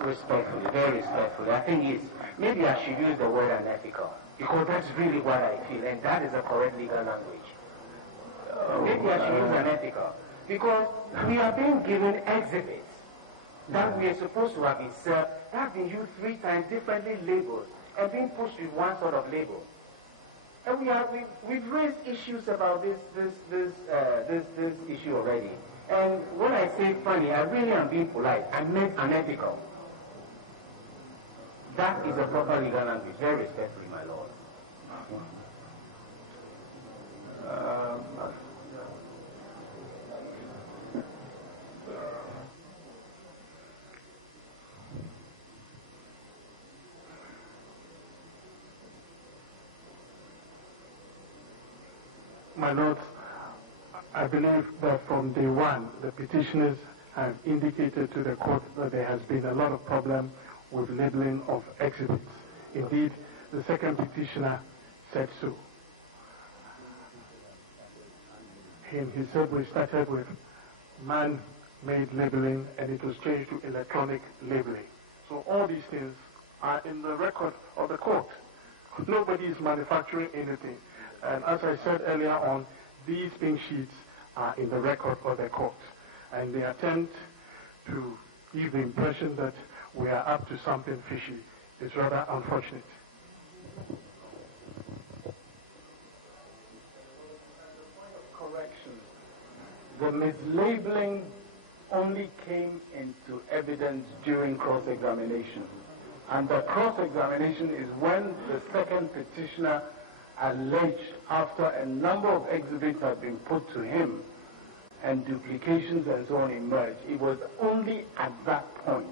Respectfully, very respectfully, I think maybe I should use the word unethical, because that's really what I feel, and that is the correct legal language. Maybe I should use unethical, because we are being given exhibits that we are supposed to have been served, that have been used 3 times, differently labeled, and being pushed with one sort of label. And we've raised issues about this issue already. And when I say funny, I really am being polite. I meant unethical. That is a proper legal language. Very respectfully, my Lord. My Lord, I believe that from day one, the petitioners have indicated to the court that there has been a lot of problem with labeling of exhibits. Indeed, the second petitioner said so. He said we started with man-made labeling and it was changed to electronic labeling. So all these things are in the record of the court. Nobody is manufacturing anything. And as I said earlier on, these pink sheets are in the record of the court. And the attempt to give the impression that we are up to something fishy is rather unfortunate. Correction. The mislabeling only came into evidence during cross-examination. And the cross-examination is when the second petitioner alleged, after a number of exhibits had been put to him and duplications and so on emerged, it was only at that point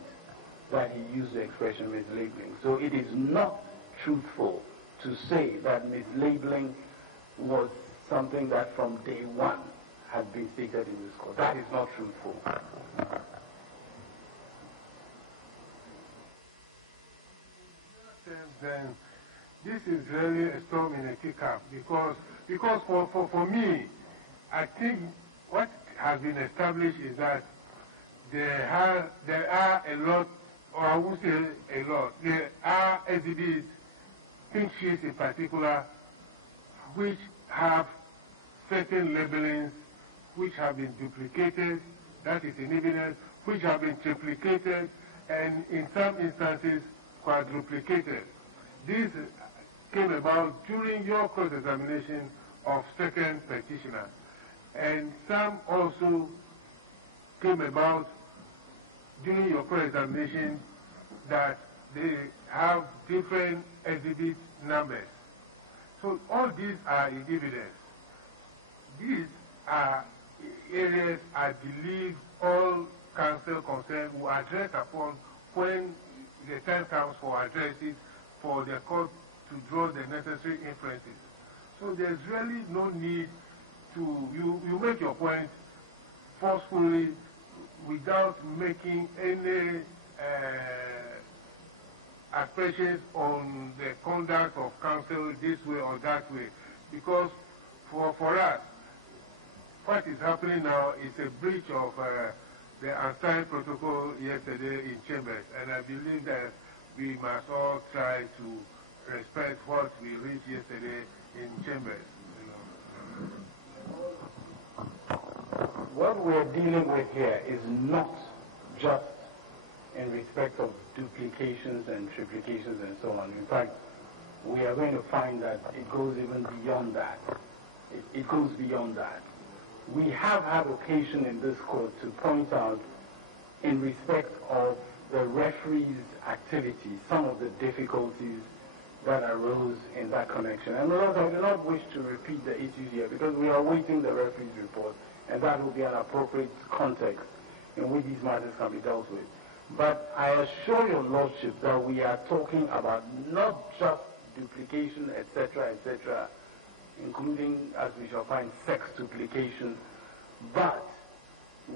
that he used the expression mislabeling. So it is not truthful to say that mislabeling was something that from day one had been stated in this court. That is not truthful. Then this is really a storm in a teacup because for me, I think what has been established is that there are a lot, or I would say a lot, there are exhibits, pink sheets in particular, which have certain labelings which have been duplicated, that is in evidence, which have been triplicated, and in some instances quadruplicated. This came about during your cross-examination of second petitioner, and some also came about during your cross-examination that they have different exhibit numbers. So all these are in evidence. These are areas I believe all council concerned will address upon when the time comes for addresses for the court to draw the necessary inferences. So there's really no need to, you make your point forcefully without making any aspersions on the conduct of council this way or that way. Because for us, what is happening now is a breach of the unsigned protocol yesterday in chambers, and I believe that we must all try to respect what we reached yesterday in chambers. What we're dealing with here is not just in respect of duplications and triplications and so on. In fact, we are going to find that it goes even beyond that. It goes beyond that. We have had occasion in this court to point out, in respect of the referee's activities, some of the difficulties that arose in that connection. And I do not wish to repeat the issues here because we are awaiting the referee's report, and that will be an appropriate context in which these matters can be dealt with. But I assure your lordship that we are talking about not just duplication, etc., including, as we shall find, sex duplication, but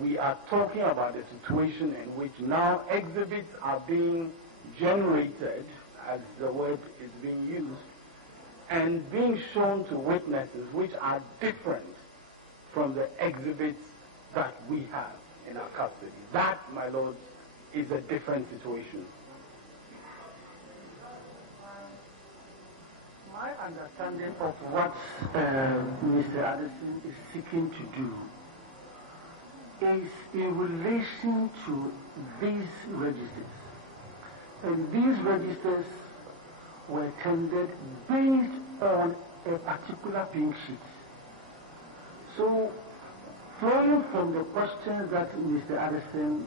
we are talking about a situation in which now exhibits are being generated, as the word is being used, and being shown to witnesses which are different from the exhibits that we have in our custody. That, my lords, is a different situation. My understanding of what Mr. Addison is seeking to do is in relation to these registers. And these registers were tendered based on a particular pink sheet. So, flowing from the questions that Mr. Addison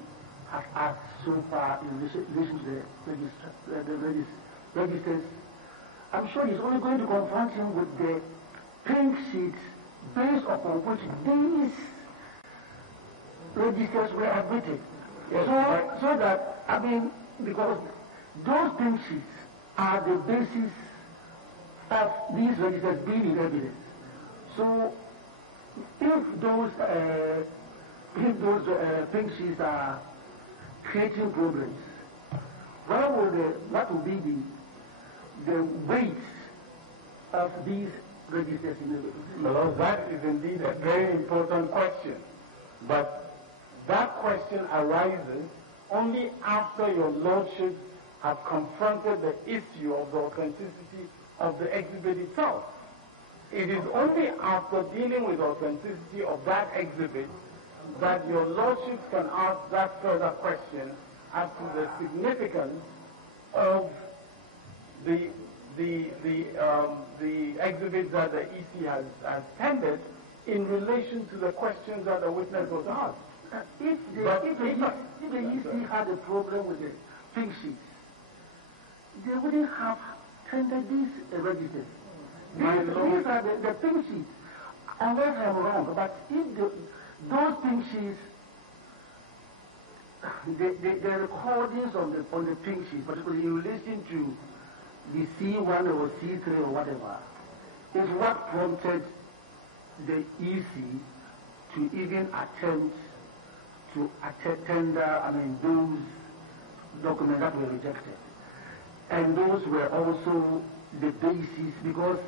has asked so far in relation to the registers, I'm sure he's only going to confront him with the pink sheet based upon which these registers were admitted. Yes, so that, I mean, because those pink sheets are the basis of these registers being in evidence. So, if those pink sheets are creating problems, what will be the weight of these registers in evidence? Well, that is indeed a very important question. But that question arises only after your lordships have confronted the issue of the authenticity of the exhibit itself. It is only after dealing with the authenticity of that exhibit that your lordships can ask that further question as to the significance of the exhibit that the EC has tendered in relation to the questions that the witness was asked. If the EC had a problem with the pink sheets, they wouldn't have tendered these registers. These are the pink sheets, unless I'm wrong. But if those pink sheets, the recordings on the pink sheets, particularly in relation to the C1 or C3 or whatever, is what prompted the EC to even attempt to tender, those documents that were rejected. And those were also the basis, because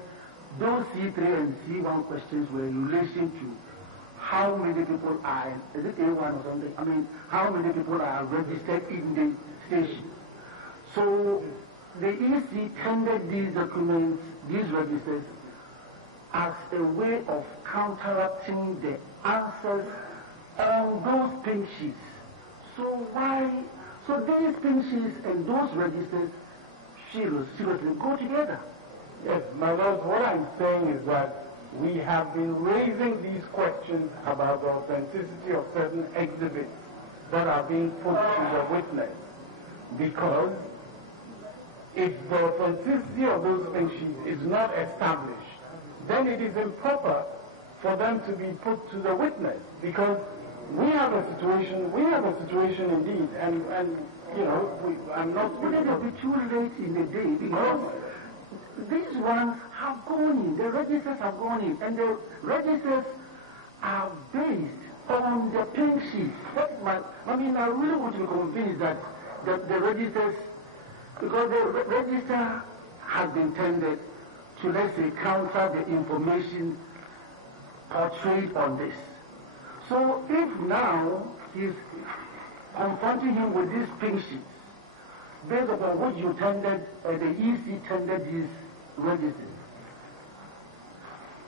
those C3 and C1 questions were in relation to how many people are, is it A1 or something? How many people are registered in the station. So the EC tendered these documents, these registers, as a way of counteracting the answers on those pink sheets. So So these pink sheets and those registers seriously go together. Yes, my lord, what I'm saying is that we have been raising these questions about the authenticity of certain exhibits that are being put to the witness, because if the authenticity of those pink sheets is not established, then it is improper for them to be put to the witness, because we have a situation indeed, and you know, I'm not... Wouldn't it be too late in the day? Because these ones have gone in, the registers have gone in, and the registers are based on the pink sheet. I mean, I really want to be convinced that the registers, because the register has been tended to, let's say, counter the information portrayed on this. So if now he's confronting him with these pink sheets, based upon which you tendered, the EC tendered his registers,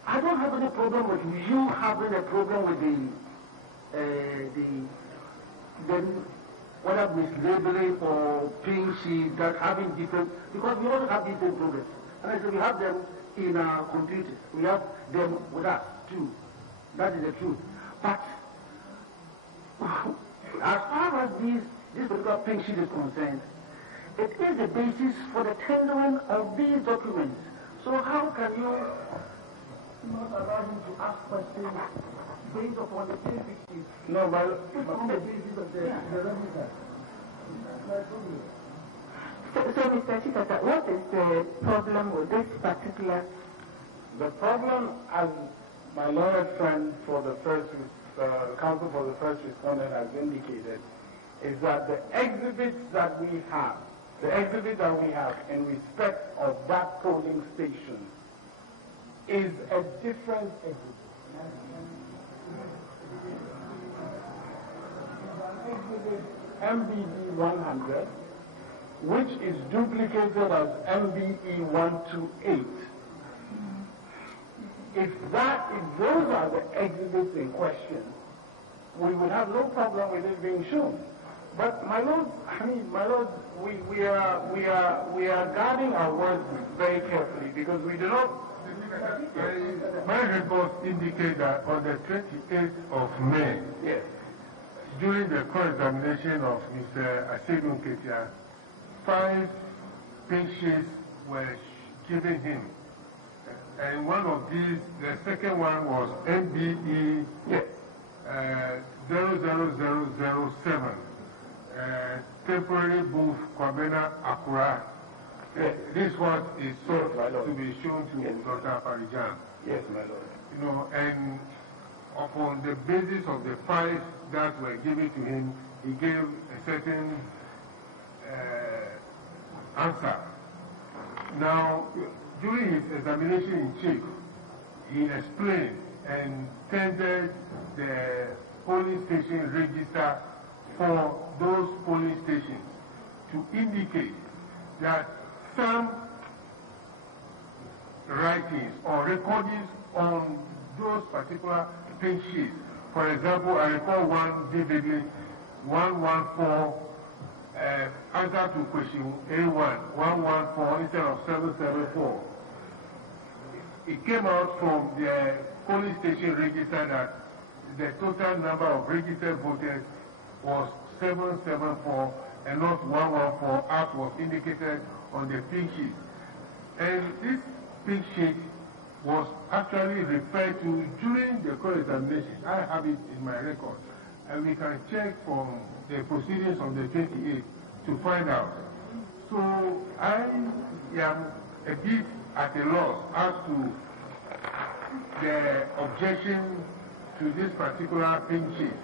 I don't have any problem with you having a problem with whether mislabeling or pink sheets that having different, because we also have these same problems. And I said we have them in our computers. We have them with us too. That is the truth. But as far as this particular pink sheet is concerned, it is the basis for the tendering of these documents. So how can you not allow him to ask questions based upon the pink sheet? No, but it's on the basis of the register. So, Mr. Chikata, what is the problem with this particular? The problem, as my learned friend for the first counsel for the first respondent has indicated, is that the exhibits that we have in respect of that polling station is a different exhibit. Exhibit MBE 100, which is duplicated as MBE 128. If those are the exhibits in question, we would have no problem with it being shown. But my lord, we are guarding our words very carefully, because we do not. My reports indicate that on the 28th of May, Yes. during the cross-examination of Mr. Asegun Ketia, 5 pink sheets were given him. And one of these, the second one was MBE 00007, temporary booth Kwabena Akura. This one is sought to be shown to Dr. Farijan. Yes, my lord. You know, and upon the basis of the 5 that were given to him, he gave a certain answer. Now, during his examination in chief, he explained and tendered the polling station register for those polling stations to indicate that some writings or recordings on those particular pink sheets. For example, I recall one vividly, 114, answer to question A1, 114 instead of 774. It came out from the polling station register that the total number of registered voters was 774 and not 114 as was indicated on the pink sheet. And this pink sheet was actually referred to during the cross-examination. I have it in my record. And we can check from the proceedings on the 28th to find out. So I am a bit at a loss as to the objection to this particular pink sheet.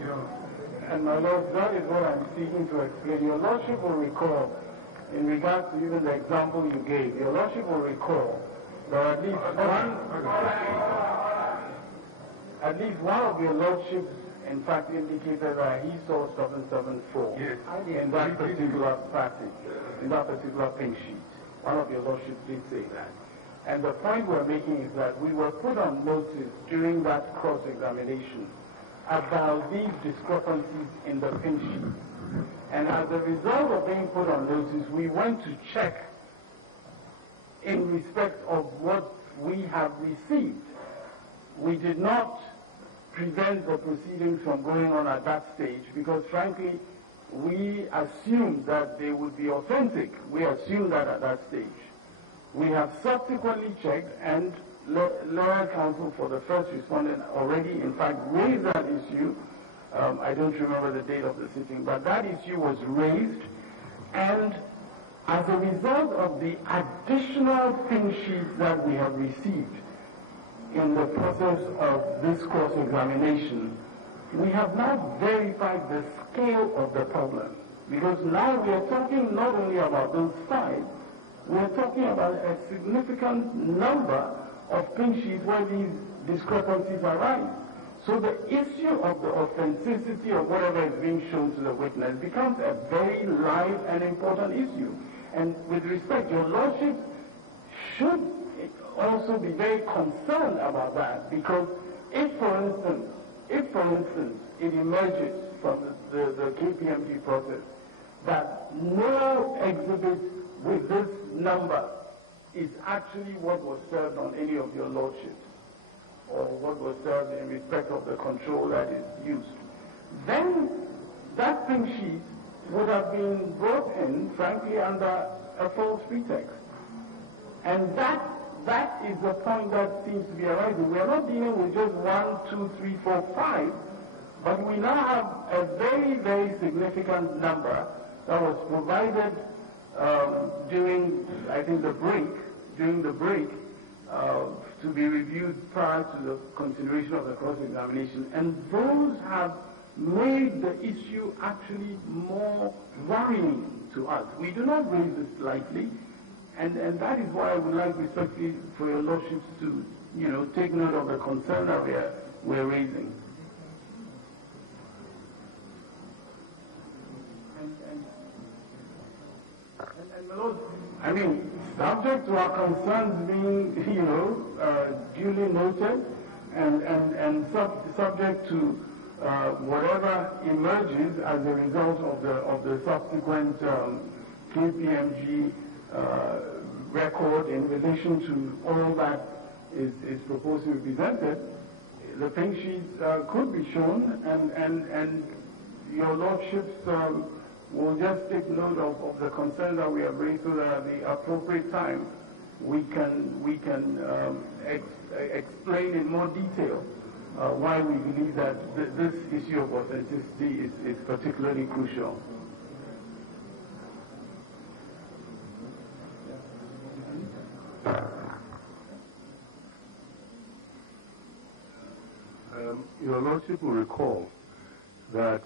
You know. And my lord, that is what I'm seeking to explain. Your lordship will recall, in regards to even the example you gave, your lordship will recall that at least one of your lordships, in fact, indicated that he saw 774 in that particular passage, in that particular pink sheet. One of your lordships did say that. And the point we're making is that we were put on notice during that cross-examination about these discrepancies in the pink sheet. And as a result of being put on notice, we went to check in respect of what we have received. We did not prevent the proceedings from going on at that stage because, frankly, we assumed that they would be authentic. We assumed that at that stage. We have subsequently checked, and lower counsel for the first respondent already, in fact, raised that issue. I don't remember the date of the sitting, but that issue was raised, and as a result of the additional thing sheets that we have received in the process of this cross-examination, we have now verified the scale of the problem. Because now we are talking not only about those five, we are talking about a significant number of pin sheets where these discrepancies arise. So the issue of the authenticity of whatever is being shown to the witness becomes a very live and important issue. And with respect, your lordship should also be very concerned about that, because if, for instance, it emerges from the KPMG process that no exhibit with this number is actually what was served on any of your lordships, or what was served in respect of the control that is used, then that thing sheet would have been brought in, frankly, under a false pretext. And that is the point that seems to be arising. We are not dealing with just 1, 2, 3, 4, 5, but we now have a very, very significant number that was provided during, I think, the break, to be reviewed prior to the consideration of the cross-examination. And those have made the issue actually more worrying to us. We do not raise this lightly, and that is why I would like respectfully for your lordships to, take note of the concern that we're raising. And my lord, I mean, subject to our concerns being, duly noted, and subject to whatever emerges as a result of the subsequent KPMG record in relation to all that is proposed to be presented, the pink sheets could be shown, and your lordships will just take note of the concern that we have raised, so that at the appropriate time we can explain in more detail why we believe that this issue of authenticity is particularly crucial. Your Lordship will recall that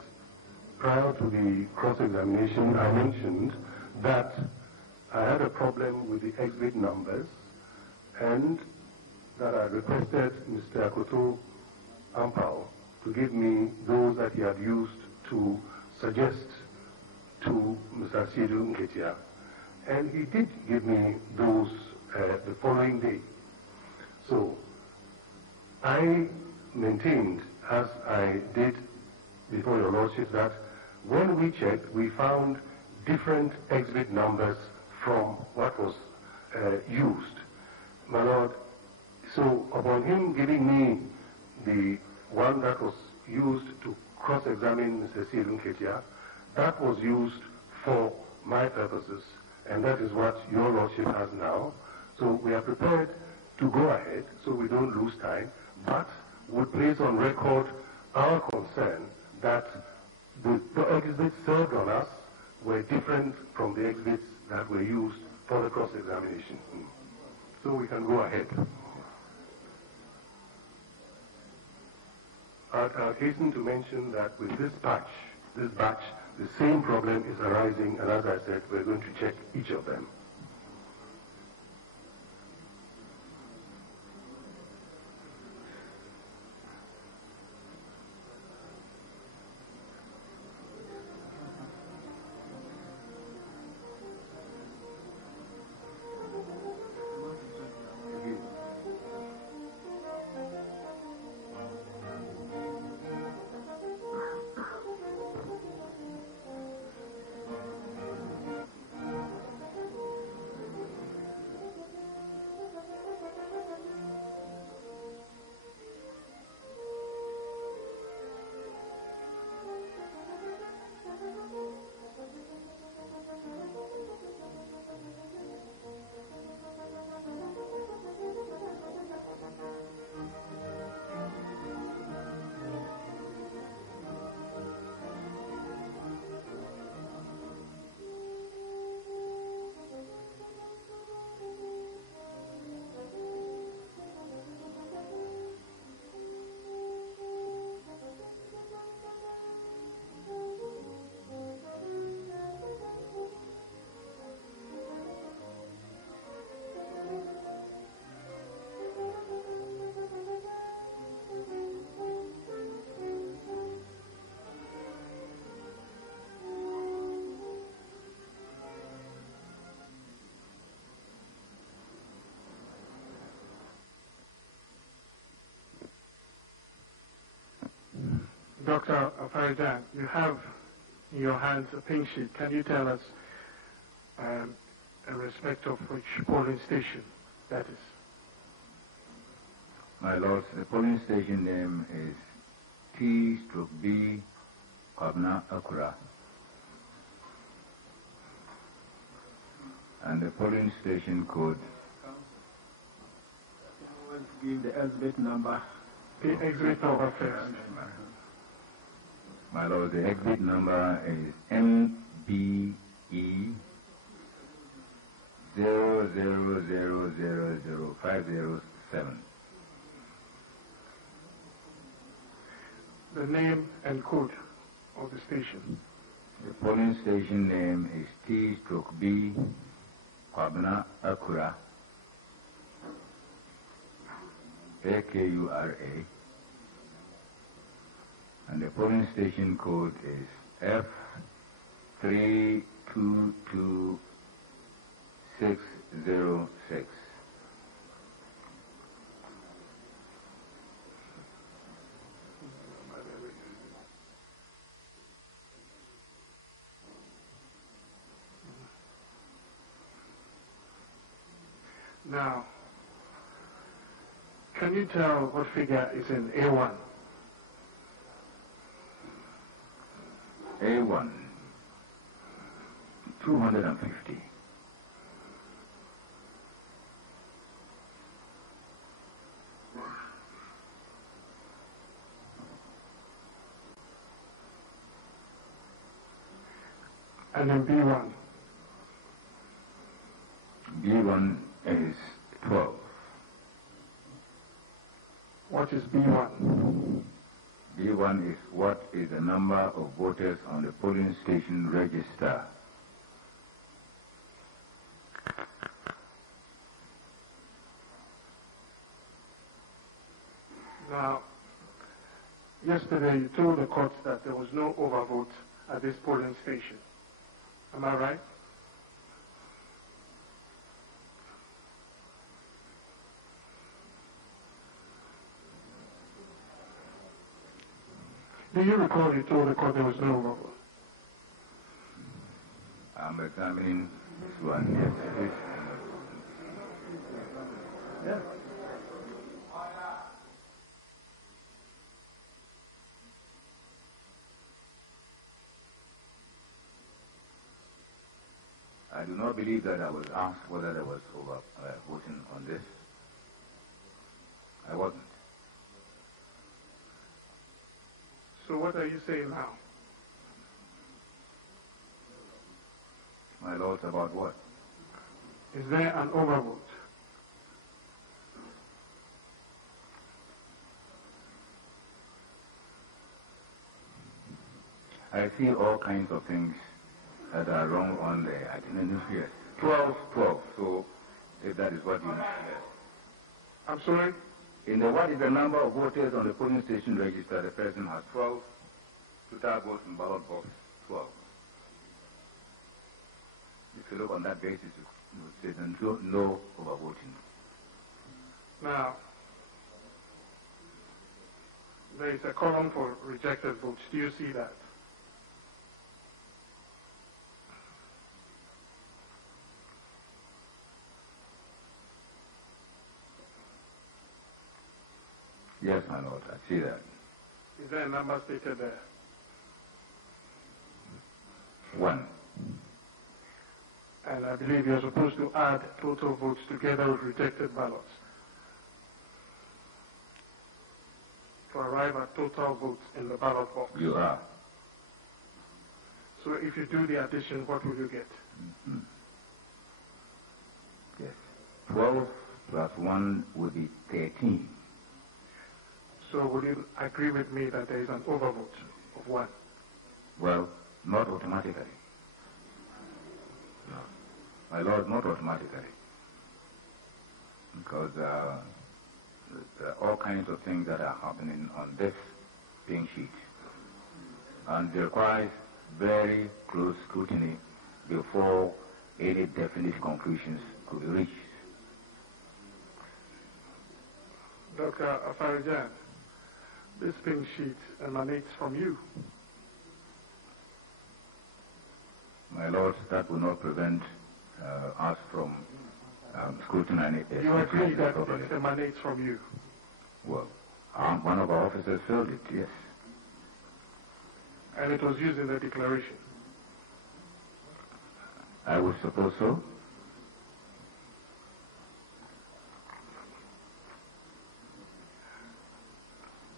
prior to the cross-examination, I mentioned that I had a problem with the exit numbers, and that I requested Mr. Akoto Ampao to give me those that he had used to suggest to Mr. Siedu Nketia. And he did give me those the following day. So I maintained, as I did before your lordship, that when we checked, we found different exhibit numbers from what was used. My lord, so upon him giving me the one that was used to cross-examine Mr. Siedu Nketia, that was used for my purposes, and that is what your lordship has now. So we are prepared to go ahead, so we don't lose time, but would place on record our concern that the exhibits served on us were different from the exhibits that were used for the cross-examination. So we can go ahead. I'll hasten to mention that with this batch, the same problem is arising, and as I said, we're going to check each of them. Dr. Afarijan, you have in your hands a pink sheet. Can you tell us in respect of which polling station that is? My lords, the polling station name is T/B Kwabna Akura. And the polling station code. Let's give the exit number. The exit number first. My lord, the exit number is MBE 0000507. The name and code of the station. The polling station name is T/B Kwabna Akura, AKURA, and the polling station code is F322606. Now, can you tell what figure is in A1? A1, 250. And then B1? B1 is 12. What is B1? B1 is what is the number of voters on the polling station register. Now, yesterday you told the court that there was no overvote at this polling station. Am I right? Do you recall you told the court there was no overvote? I'm examining this one. Yes, please. Yeah. I do not believe that I was asked whether there was voting on this. I wasn't. So what are you saying now? My lords, about what? Is there an overvote? I see all kinds of things that are wrong on the itinerary. Yes. 12. So, if that is what you mean. Yes. I'm sorry? In the what is the number of voters on the polling station register, the person has 12. Total votes in ballot box, 12. If you look on that basis, you would say no overvoting. Now, there is a column for rejected votes. Do you see that? Yes, my lord, I see that. Is there a number stated there? 1. And I believe you're supposed to add total votes together with rejected ballots to arrive at total votes in the ballot box. You are. So if you do the addition, what will you get? Mm-hmm. Yes. 12 plus 1 would be 13. So would you agree with me that there is an overvote of 1? Well, not automatically. No. My lord, not automatically. Because there are all kinds of things that are happening on this pink sheet. And it requires very close scrutiny before any definite conclusions could be reached. Dr. Afarijan, this pink sheet emanates from you. My Lord, that will not prevent us from scrutinizing it. You agree that it emanates from you? Well, one of our officers filled it, yes. And it was used in the declaration? I would suppose so.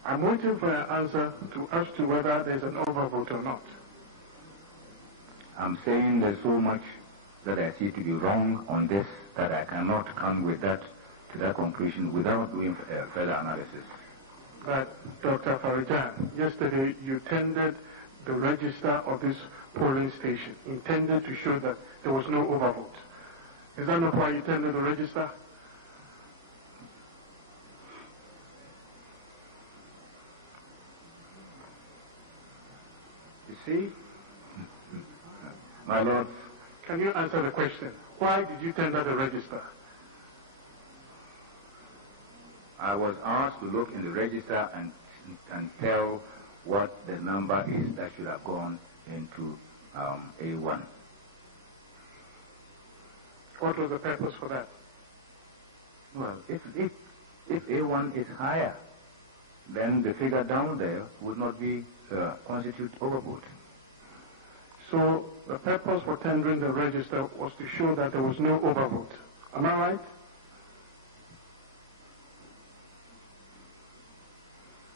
I'm waiting for an answer as to whether there's an overvote or not. I'm saying there's so much that I see to be wrong on this that I cannot come with that to that conclusion without doing further analysis. But Dr. Farijan, yesterday you tendered the register of this polling station, intended to show that there was no overvote. Is that not why you tendered the register? You see, my Lord. Can you answer the question? Why did you tender the register? I was asked to look in the register and tell what the number is that should have gone into A1. What was the purpose for that? Well, if A1 is higher, then the figure down there would not be constitute overvote. So the purpose for tendering the register was to show that there was no overvote. Am I right?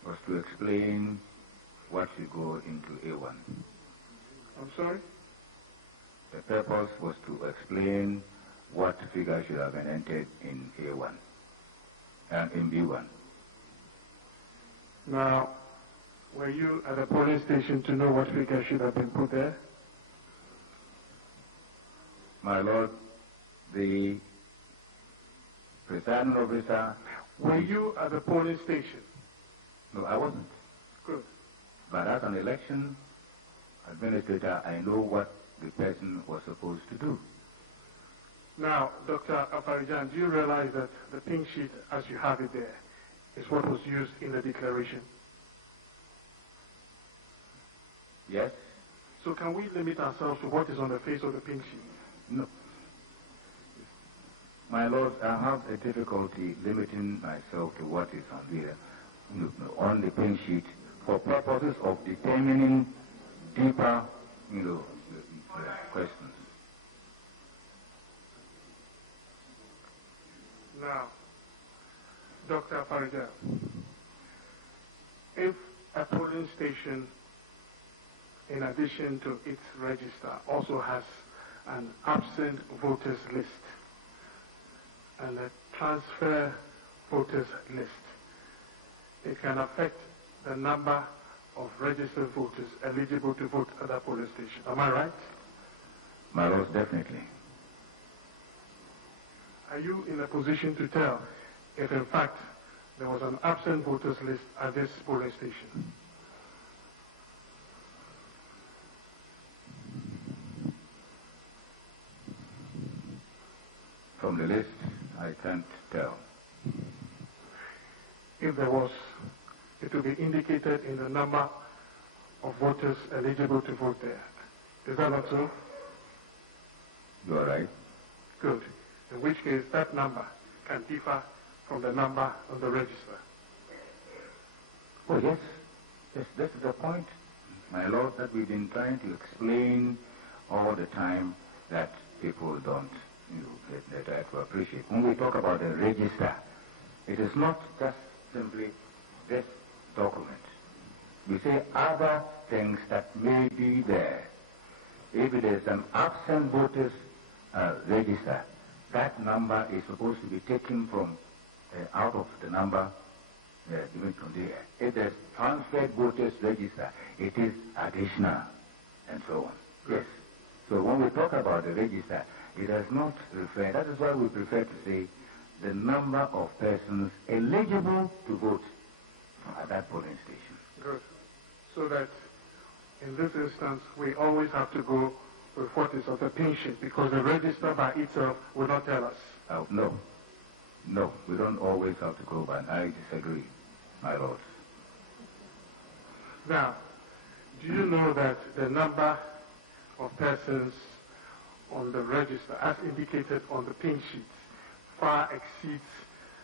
Was to explain what should go into A1. I'm sorry? The purpose was to explain what figure should have been entered in A1 and in B1. Now, were you at the polling station to know what figure should have been put there? My Lord, the presiding officer... Were you at the polling station? No, I wasn't. Good. But as an election administrator, I know what the person was supposed to do. Now, Dr. Afarijan, do you realize that the pink sheet, as you have it there, is what was used in the declaration? Yes. So can we limit ourselves to what is on the face of the pink sheet? No. My Lord, I have a difficulty limiting myself to what is on the pink sheet for purposes of determining deeper, questions. Now, Dr. Farijan, if a polling station, in addition to its register, also has an absent voters list and a transfer voters list, it can affect the number of registered voters eligible to vote at that polling station. Am I right? My Lord, definitely. Are you in a position to tell if in fact there was an absent voters list at this polling station? From the list, I can't tell. If there was, it will be indicated in the number of voters eligible to vote there. Is that not so? You are right. Good. In which case, that number can differ from the number on the register. Oh, yes. Yes, this is the point, my Lord, that we've been trying to explain all the time that people don't try to appreciate. When we talk about a register, it is not just simply this document. We say other things that may be there. If it is an absent voters register, that number is supposed to be taken from out of the number given from there. If there's transferred voters register, it is additional, and so on. Yes. So when we talk about the register, it does not refer, that is why we prefer to say the number of persons eligible to vote at that polling station. Good. So that in this instance, we always have to go with what is on the pink sheet, because the register by itself will not tell us. No. No, we don't always have to go by, I disagree, my Lord. Now, do you know that the number of persons on the register, as indicated on the pink sheets, far exceeds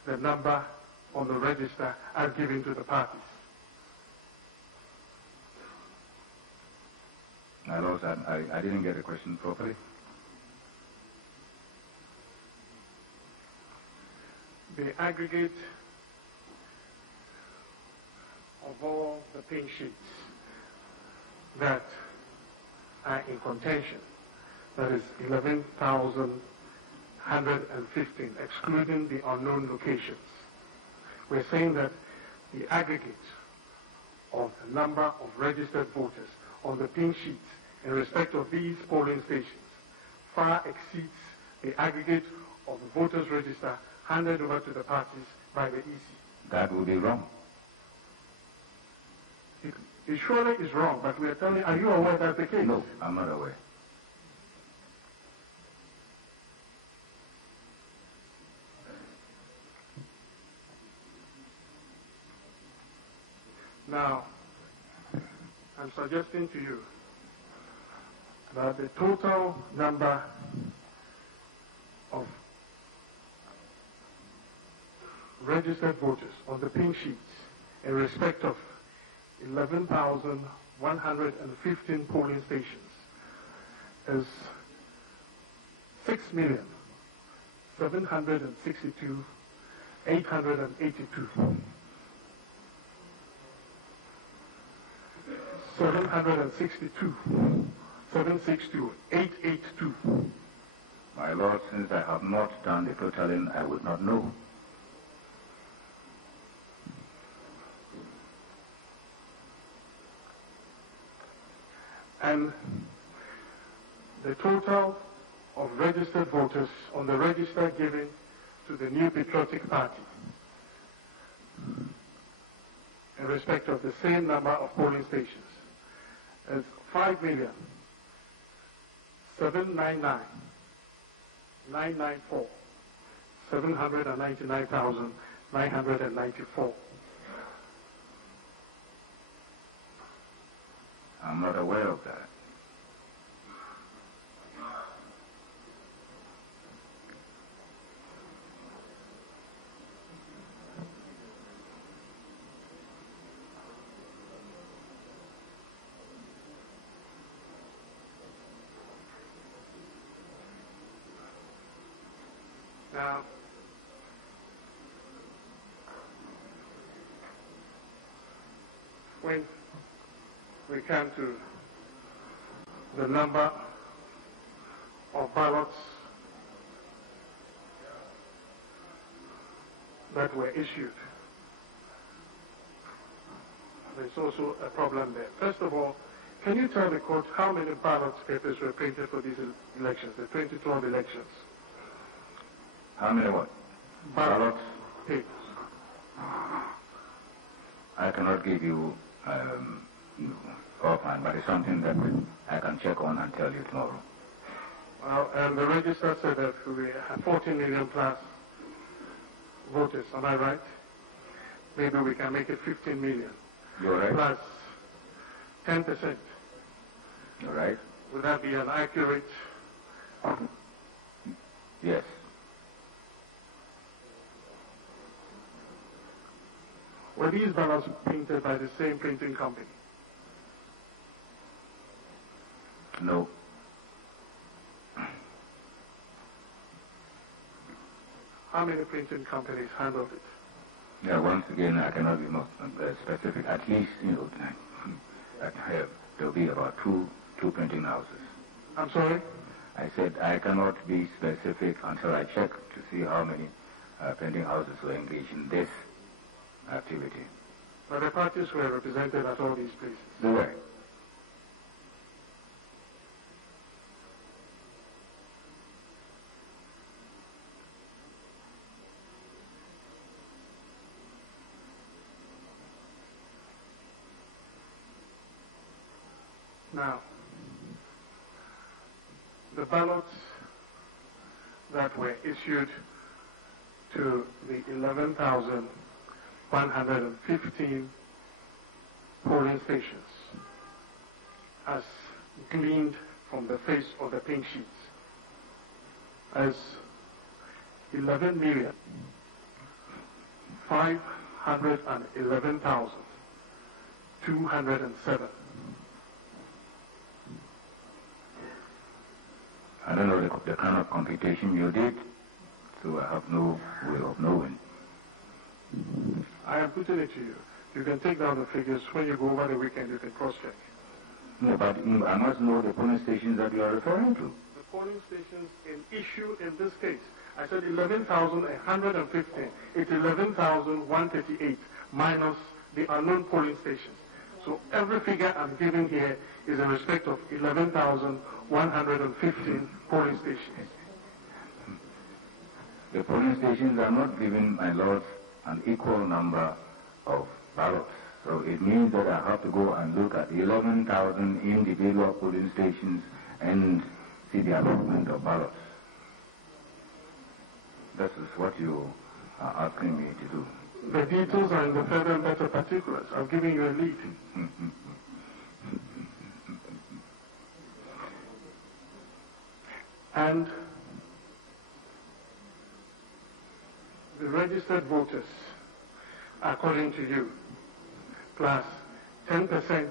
the number on the register as given to the parties? My lord, I didn't get the question properly. The aggregate of all the pink sheets that are in contention, that is 11,115, excluding the unknown locations. We're saying that the aggregate of the number of registered voters on the pink sheets in respect of these polling stations far exceeds the aggregate of the voters' register handed over to the parties by the EC. That would be wrong. It surely is wrong, but we are telling you, are you aware that's the case? No, I'm not aware. Now, I'm suggesting to you that the total number of registered voters on the pink sheets in respect of 11,115 polling stations is 6,762,882. 762,882. My lord, since I have not done the totaling, I would not know. And the total of registered voters on the register given to the New Patriotic Party in respect of the same number of polling stations is 5,799,994, 799,994. I'm not aware of that. Now, when we come to the number of ballots that were issued, there's also a problem there. First of all, can you tell the court how many ballot papers were printed for these elections, the 2012 elections? How many what? Ballot papers. I cannot give you offhand, but it's something that I can check on and tell you tomorrow. Well, and the register said that we have 14 million plus voters, am I right? Maybe we can make it 15 million. You're right. Plus 10%. You're right. Would that be an accurate? Yes. Were these ballots printed by the same printing company? No. How many printing companies handled it? Yeah, once again, I cannot be more specific. At least, there'll be about two printing houses. I'm sorry? I said I cannot be specific until I check to see how many printing houses were engaged in this activity. But the parties were represented at all these places. They were. Now, the ballots that were issued to the 11,115 polling stations as gleaned from the face of the pink sheets as 11,511,207. I don't know the kind of computation you did, so I have no way of knowing. I am putting it to you. You can take down the figures. When you go over the weekend, you can cross-check. No, but I must know the polling stations that you are referring to. The polling stations in issue in this case, I said 11,115. It's 11,138 minus the unknown polling stations. So every figure I'm giving here is in respect of 11,115 polling stations. The polling stations are not giving, my lords, an equal number of ballots. So it means that I have to go and look at 11,000 individual polling stations and see the allotment of ballots. This is what you are asking me to do. The details are in the further and better particulars. I'm giving you a lead. And the registered voters, according to you, plus 10%.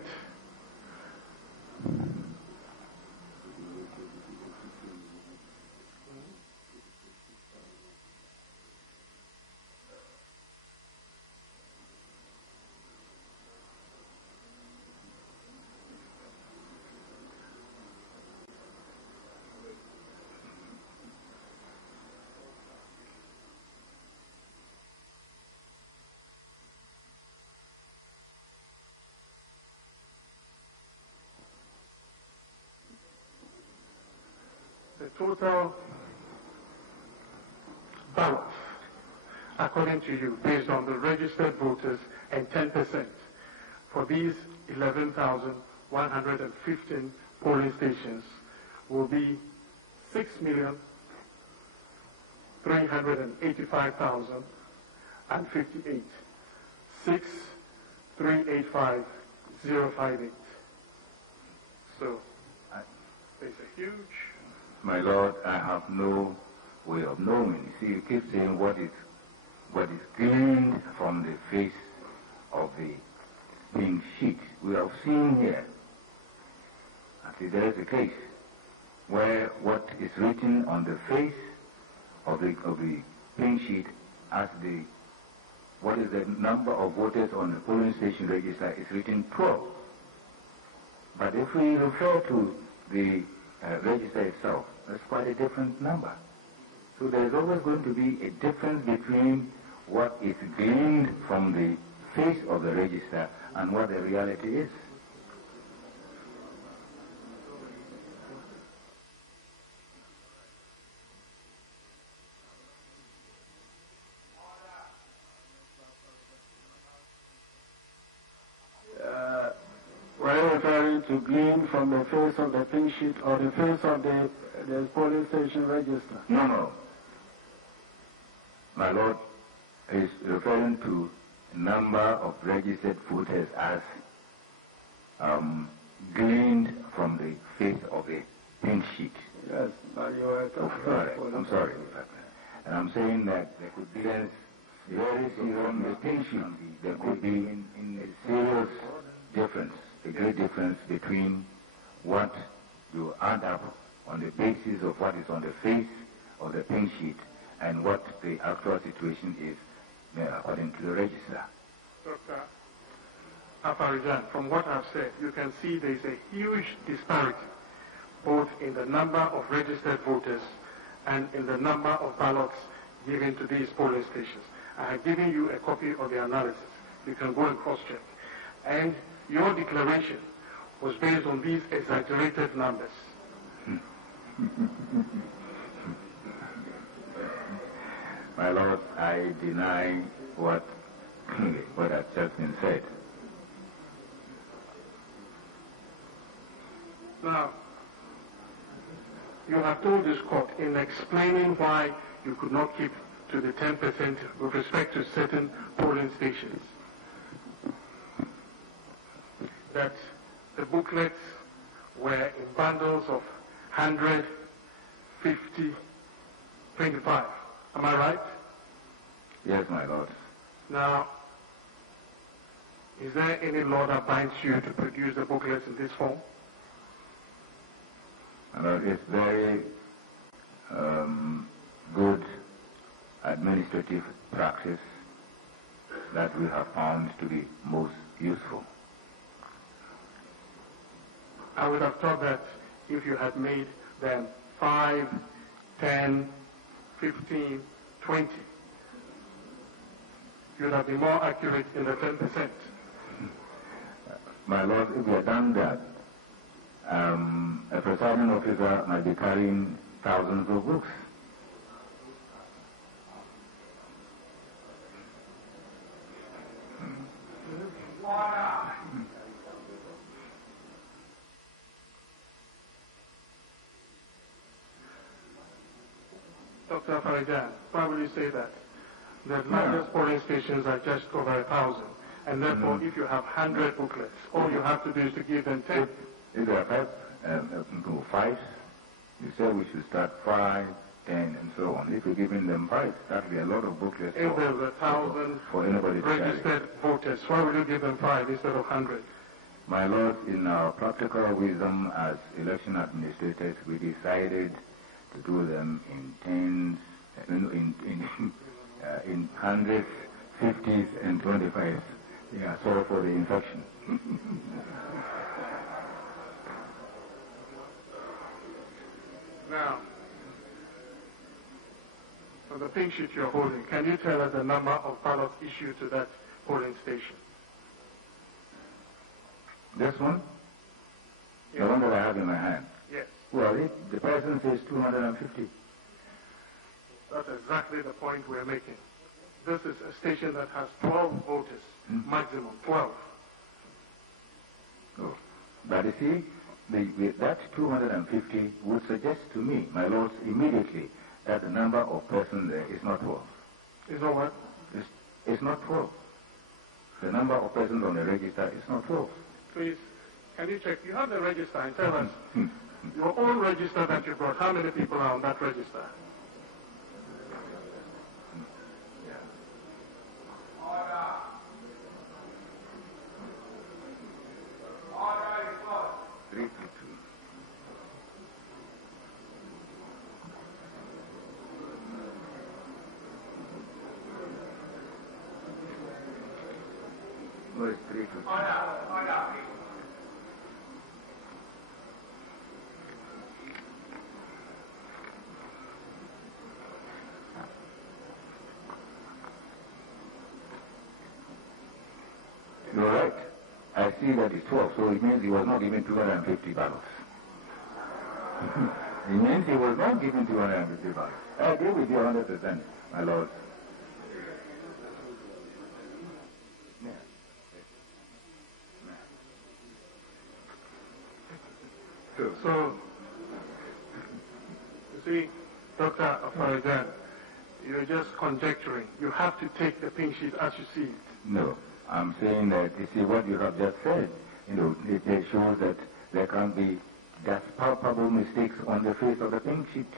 The total ballots, according to you, based on the registered voters and 10% for these 11,115 polling stations will be 6,385,058. 6,385,058. So there's a huge... My lord, I have no way of knowing. See, you keep saying what is gleaned from the face of the pink sheet. We have seen here, actually there is a case where what is written on the face of the pink sheet as what is the number of voters on the polling station register is written 12. But if we refer to the register itself, that's quite a different number. So there's always going to be a difference between what is gleaned from the face of the register and what the reality is. We're referring to glean from the face of the pink sheet or the face of the polling station register. No. My lord is referring to number of registered voters as gleaned from the face of the pink sheet. Yes, but you are talking I'm sorry. And I'm saying that there could be very serious from the pink sheet. There could be a serious difference, a great difference between what you add up on the basis of what is on the face of the pink sheet and what the actual situation is according to the register. Dr. Afarijan, from what I've said, you can see there's a huge disparity both in the number of registered voters and in the number of ballots given to these polling stations. I have given you a copy of the analysis. You can go and cross-check. And your declaration was based on these exaggerated numbers. My lord, I deny what has just been said. Now, you have told this court in explaining why you could not keep to the 10% with respect to certain polling stations. that the booklets were in bundles of 100, 50, 25. Am I right? Yes, my lord. Now, is there any law that binds you to produce the booklets in this form? It's very good administrative practice that we have found to be most useful. I would have thought that if you had made them 5, 10, 15, 20, you'd have been more accurate in the 10%. My lord, if we had done that, a presiding officer might be carrying thousands of books. Dr. Farijan, why would you say that? The largest polling stations are just over 1,000. And therefore, if you have 100 booklets, all you have to do is to give them 10. If there are 5, you say we should start 5, 10, and so on. If you're giving them 5, that would be a lot of booklets. If there's 1,000 for anybody to registered voters, why would you give them 5 instead of 100? My lord, in our practical wisdom as election administrators, we decided to do them in tens, in hundreds, 50s, and 25s. Yeah, sorry for the infection. Now, for the pink sheet you're holding, can you tell us the number of ballots issued to that polling station? This one? Yes. The one that I have in my hand? Yes. Well, the person says 250. That's exactly the point we're making. This is a station that has 12 voters, maximum 12. Oh. But you see, that 250 would suggest to me, my lords, immediately that the number of persons there is not 12. Is not what? It's not 12. The number of persons on the register is not 12. Please, can you check? You have the register and tell us your own register that you brought. How many people are on that register? You're right. I see that it's 12, so it means he was not given 250 ballots. It means he was not given 250 ballots. I agree with you 100%, my lord. So, you see, Dr. Afarajan, you're just conjecturing. You have to take the pink sheet as you see it. No, I'm saying that, you see, what you have just said, it shows that there can be just palpable mistakes on the face of the pink sheet.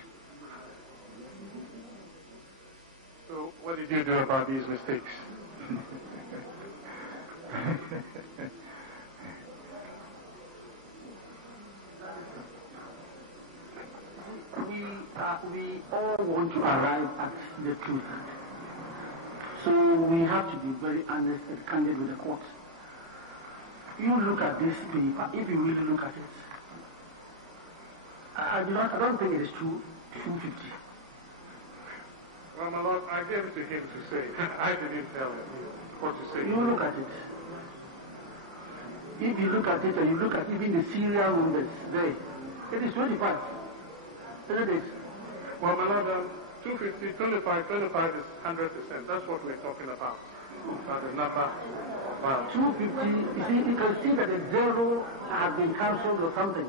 So, what did you do about these mistakes? We all want to arrive at the truth. So we have to be very honest and candid with the court. You look at this paper, if you really look at it, I don't think it is 250. Well, my lord, I gave it to him to say. I didn't tell him what to say. You look at it. If you look at it and you look at even the serial numbers there, it is 25. Isn't it? Well, my lord, 250, 25 is 100%. That's what we're talking about. The number of 250, you see, you can see that the zero has been cancelled or something.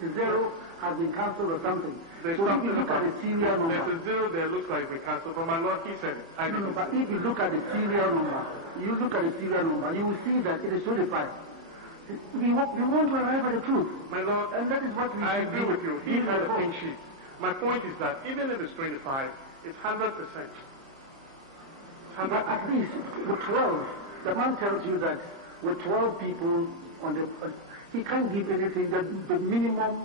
The zero has been cancelled or something. So if you look at the serial number. There's a zero there, looks like we cancelled, but my lord, he said it. No, but if you look at the serial number, you will see that it is 25. We want to arrive at the truth. My Lord, and that is what we I agree with you. He had a vote. pink sheet. My point is that even if it's 25, it's 100%. But at least with 12, the man tells you that with 12 people on the, he can't give anything. The minimum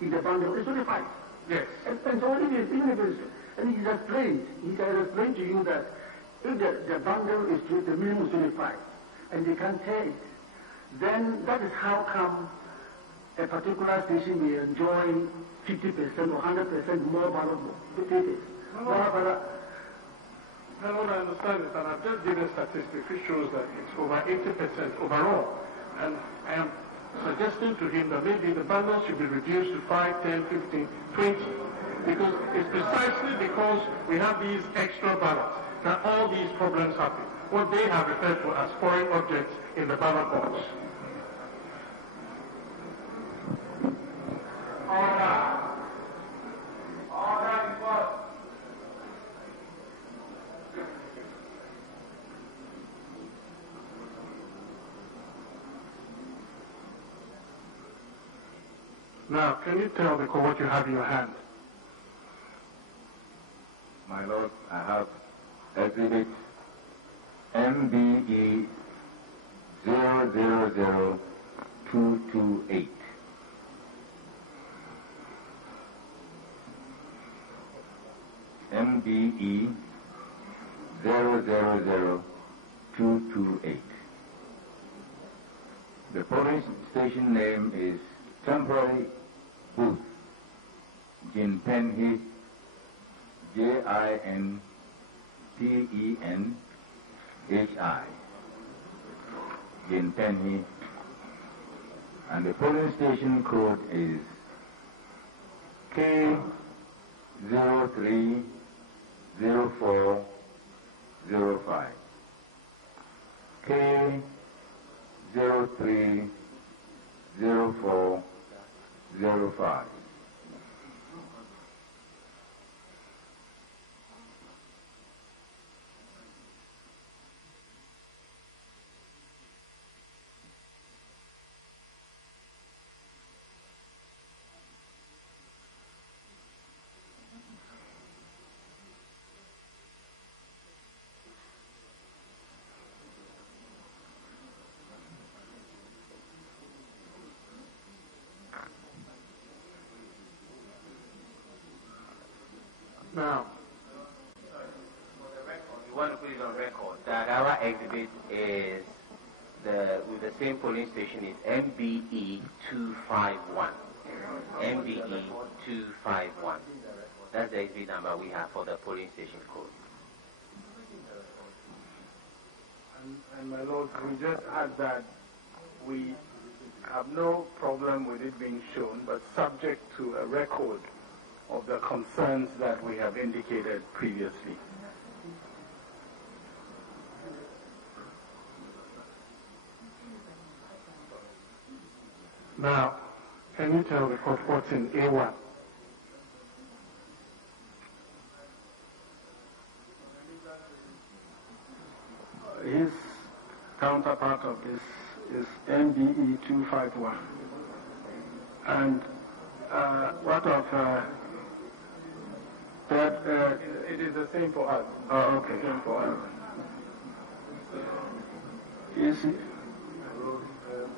in the bundle is 25. Yes. And so even if it's, and he has explained to you that if the bundle is the minimum is 25, and they can't tear it, then that is how come a particular station may enjoy 50% or 100% more ballot papers. I don't understand it, and I've just given statistics which shows that it's over 80% overall. And I am suggesting to him that maybe the bundle should be reduced to 5, 10, 15, 20, because it's precisely because we have these extra ballots that all these problems happen. What they have referred to as foreign objects in the ballot box. Now, can you tell the court what you have in your hand? My Lord, I have exhibit MBE 000228. MBE 000228. The polling station name is Temporary Booth, Jinpenhi, Jinpenhi, Jinpenhi, and the polling station code is K030405. K030405. Now, we want to put it on record that our exhibit is with the same polling station is MBE 251. MBE 251. That's the exhibit number we have for the polling station code. And my Lord, we just add that we have no problem with it being shown, but subject to a record of the concerns that we have indicated previously. Now, can you tell the court what's in A1? His counterpart of this is MBE 251. And what of that? It is the same for us. Oh, okay. Same for us. Is it?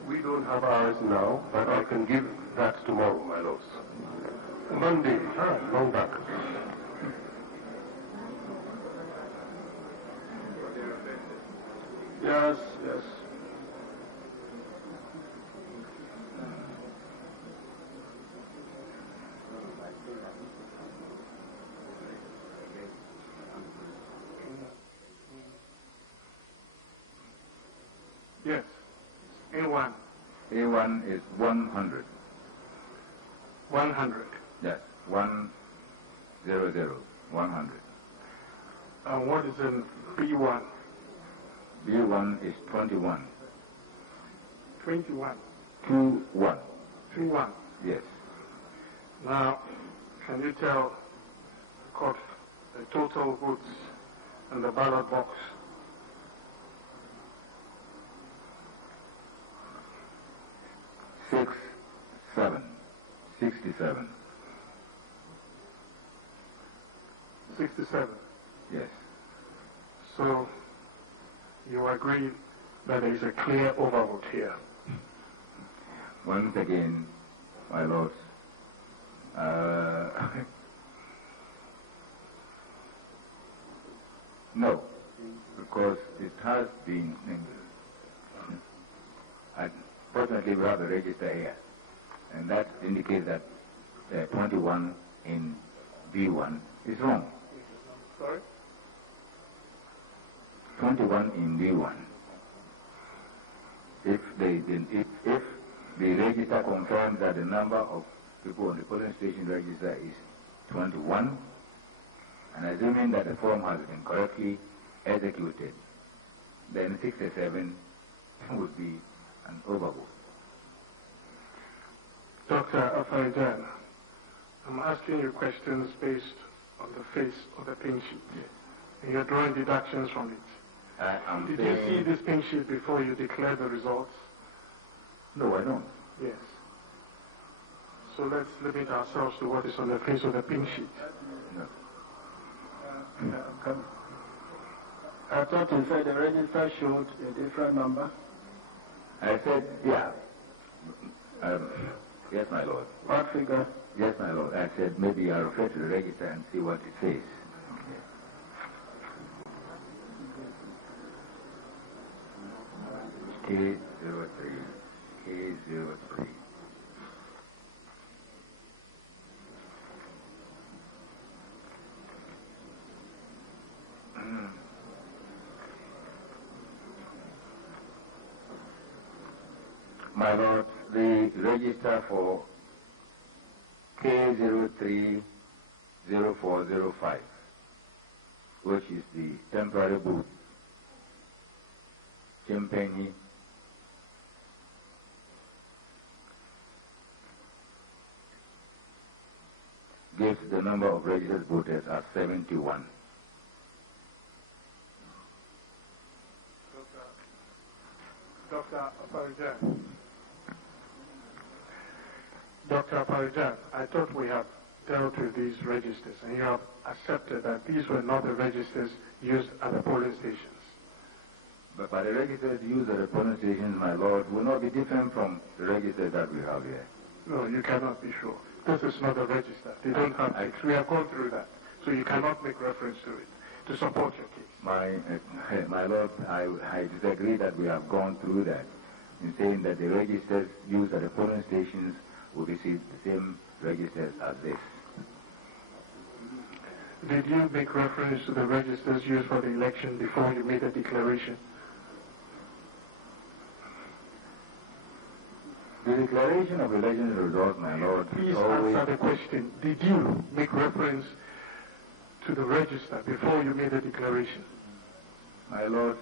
We don't have ours now, but I can give that tomorrow, my lords. Monday, long back. Yes, yes. Yes. A1. A1 is 100. 100. Yes, 100, 100. And what is in B1? B1 is 21. 21. 21. 21. Yes. Now, can you tell the court the total votes in the ballot box? 67. 67. Yes. So you agree that there is a clear overvote here? Once again, my lords, no, because it has been, fortunately we have a register here, and that indicates that 21 in B1 is wrong. Sorry? 21 in B1. If the register confirms that the number of people on the polling station register is 21, and assuming that the form has been correctly executed, then 67 would be an overvote. Dr. Afarijan, I'm asking you questions based on the face of the pink sheet. Yes. And you're drawing deductions from it. Did you see this pink sheet before you declare the results? No, I don't. Yes. So let's limit ourselves to what is on the face of the pink sheet. No. I thought you said the register showed a different number. I said, yeah. Yes, my lord. What figure? Yes, my lord. I said maybe I'll refer to the register and see what it says. K03. K03. My lord, the register for K030405, which is the temporary booth, Chimpenyi, gives the number of registered voters as 71. Dr. Afarijan. Dr. Afarijan, I thought we have dealt with these registers, and you have accepted that these were not the registers used at the polling stations. But the registers used at the polling stations, my lord, will not be different from the registers that we have here. No, you cannot be sure. This is not a register. They don't have it. We have gone through that. So you cannot make reference to it to support your case. My lord, I disagree that we have gone through that in saying that the registers used at the polling stations will receive the same registers as this. Did you make reference to the registers used for the election before you made a declaration? The declaration of election results, my lord, please answer the question. Did you make reference to the register before you made a declaration? My lord,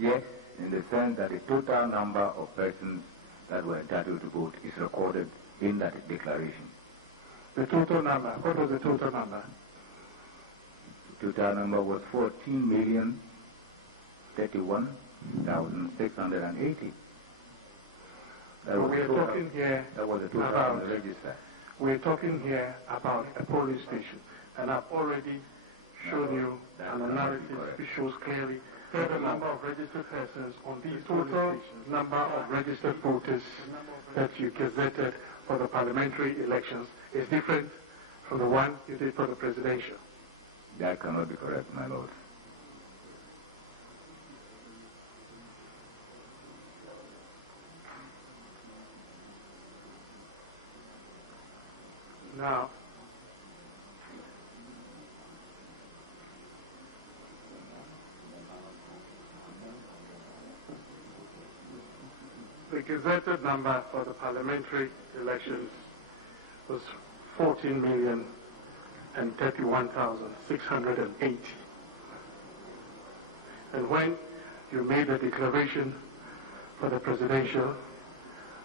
yes, in the sense that the total number of persons that were entitled to vote is recorded in that declaration. The total number, what was the total number? The total number was 14,031,680. So we're talking here that was the total about, the register. We're talking here about a polling station, and I've already shown you an analysis which shows clearly the number of registered persons on these polling stations, number of registered voters that you gazetted for the parliamentary elections is different from the one you did for the presidential. That cannot be correct, my lord. Now, the gazetted number for the parliamentary elections was 14,031,680. And when you made the declaration for the presidential,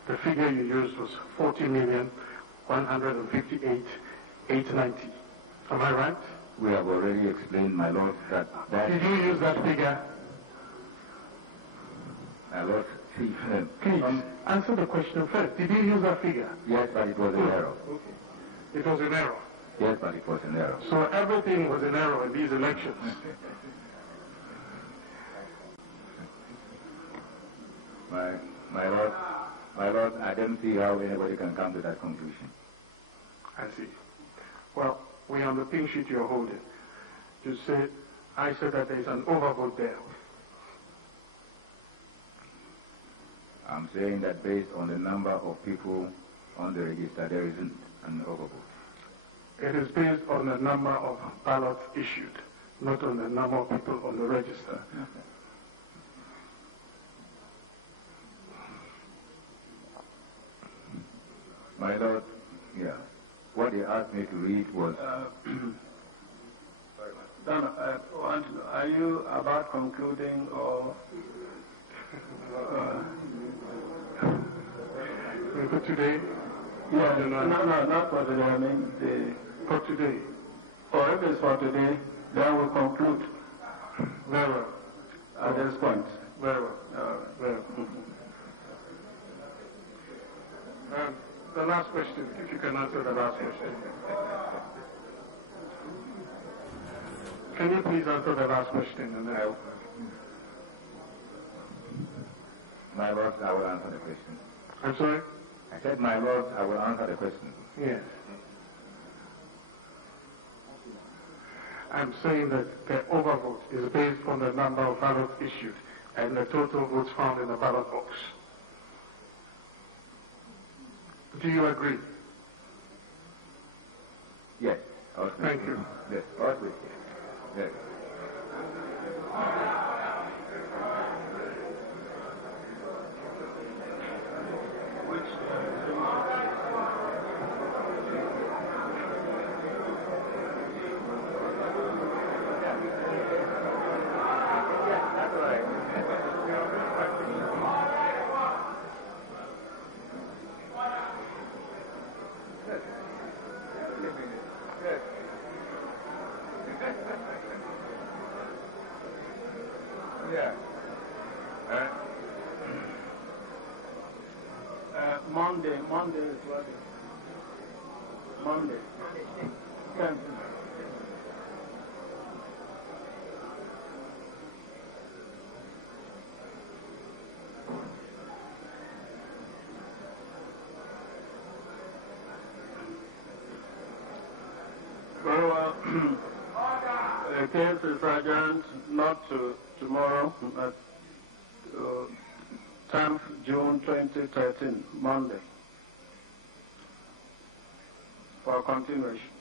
the figure you used was 40,158,890. Am I right? We have already explained, my lord, that... Did you use that figure? My lord, See, Please, answer the question first. Did you use that figure? yes, but it was an error. Okay. It was an error. Yes, but it was an error. So everything was an error in these elections. My Lord, I don't see how anybody can come to that conclusion. I see. Well, we're on the pink sheet you're holding. You said, I said that there's an overvote there. I'm saying that based on the number of people on the register, there isn't an overvote. It is based on the number of ballots issued, not on the number of people on the register. Okay. My Lord, yeah. What he asked me to read was... are you about concluding or... For today? Yeah, no, not for today. I mean, for today. Or if it's for today, then we'll conclude. Very well. At this point. Very well. Very well. The last question, if you can answer the last question. Can you please answer the last question? And then My Lord, I will answer the question. I'm sorry? I said, my Lord, I will answer the question. Yes. I'm saying that the overvote is based on the number of ballots issued and the total votes found in the ballot box. Do you agree? Yes. Thank you. Yes. Yes. Monday is what? Monday. Very well. The case is adjourned not to tomorrow, but 10th June 2013, Monday, for continuation.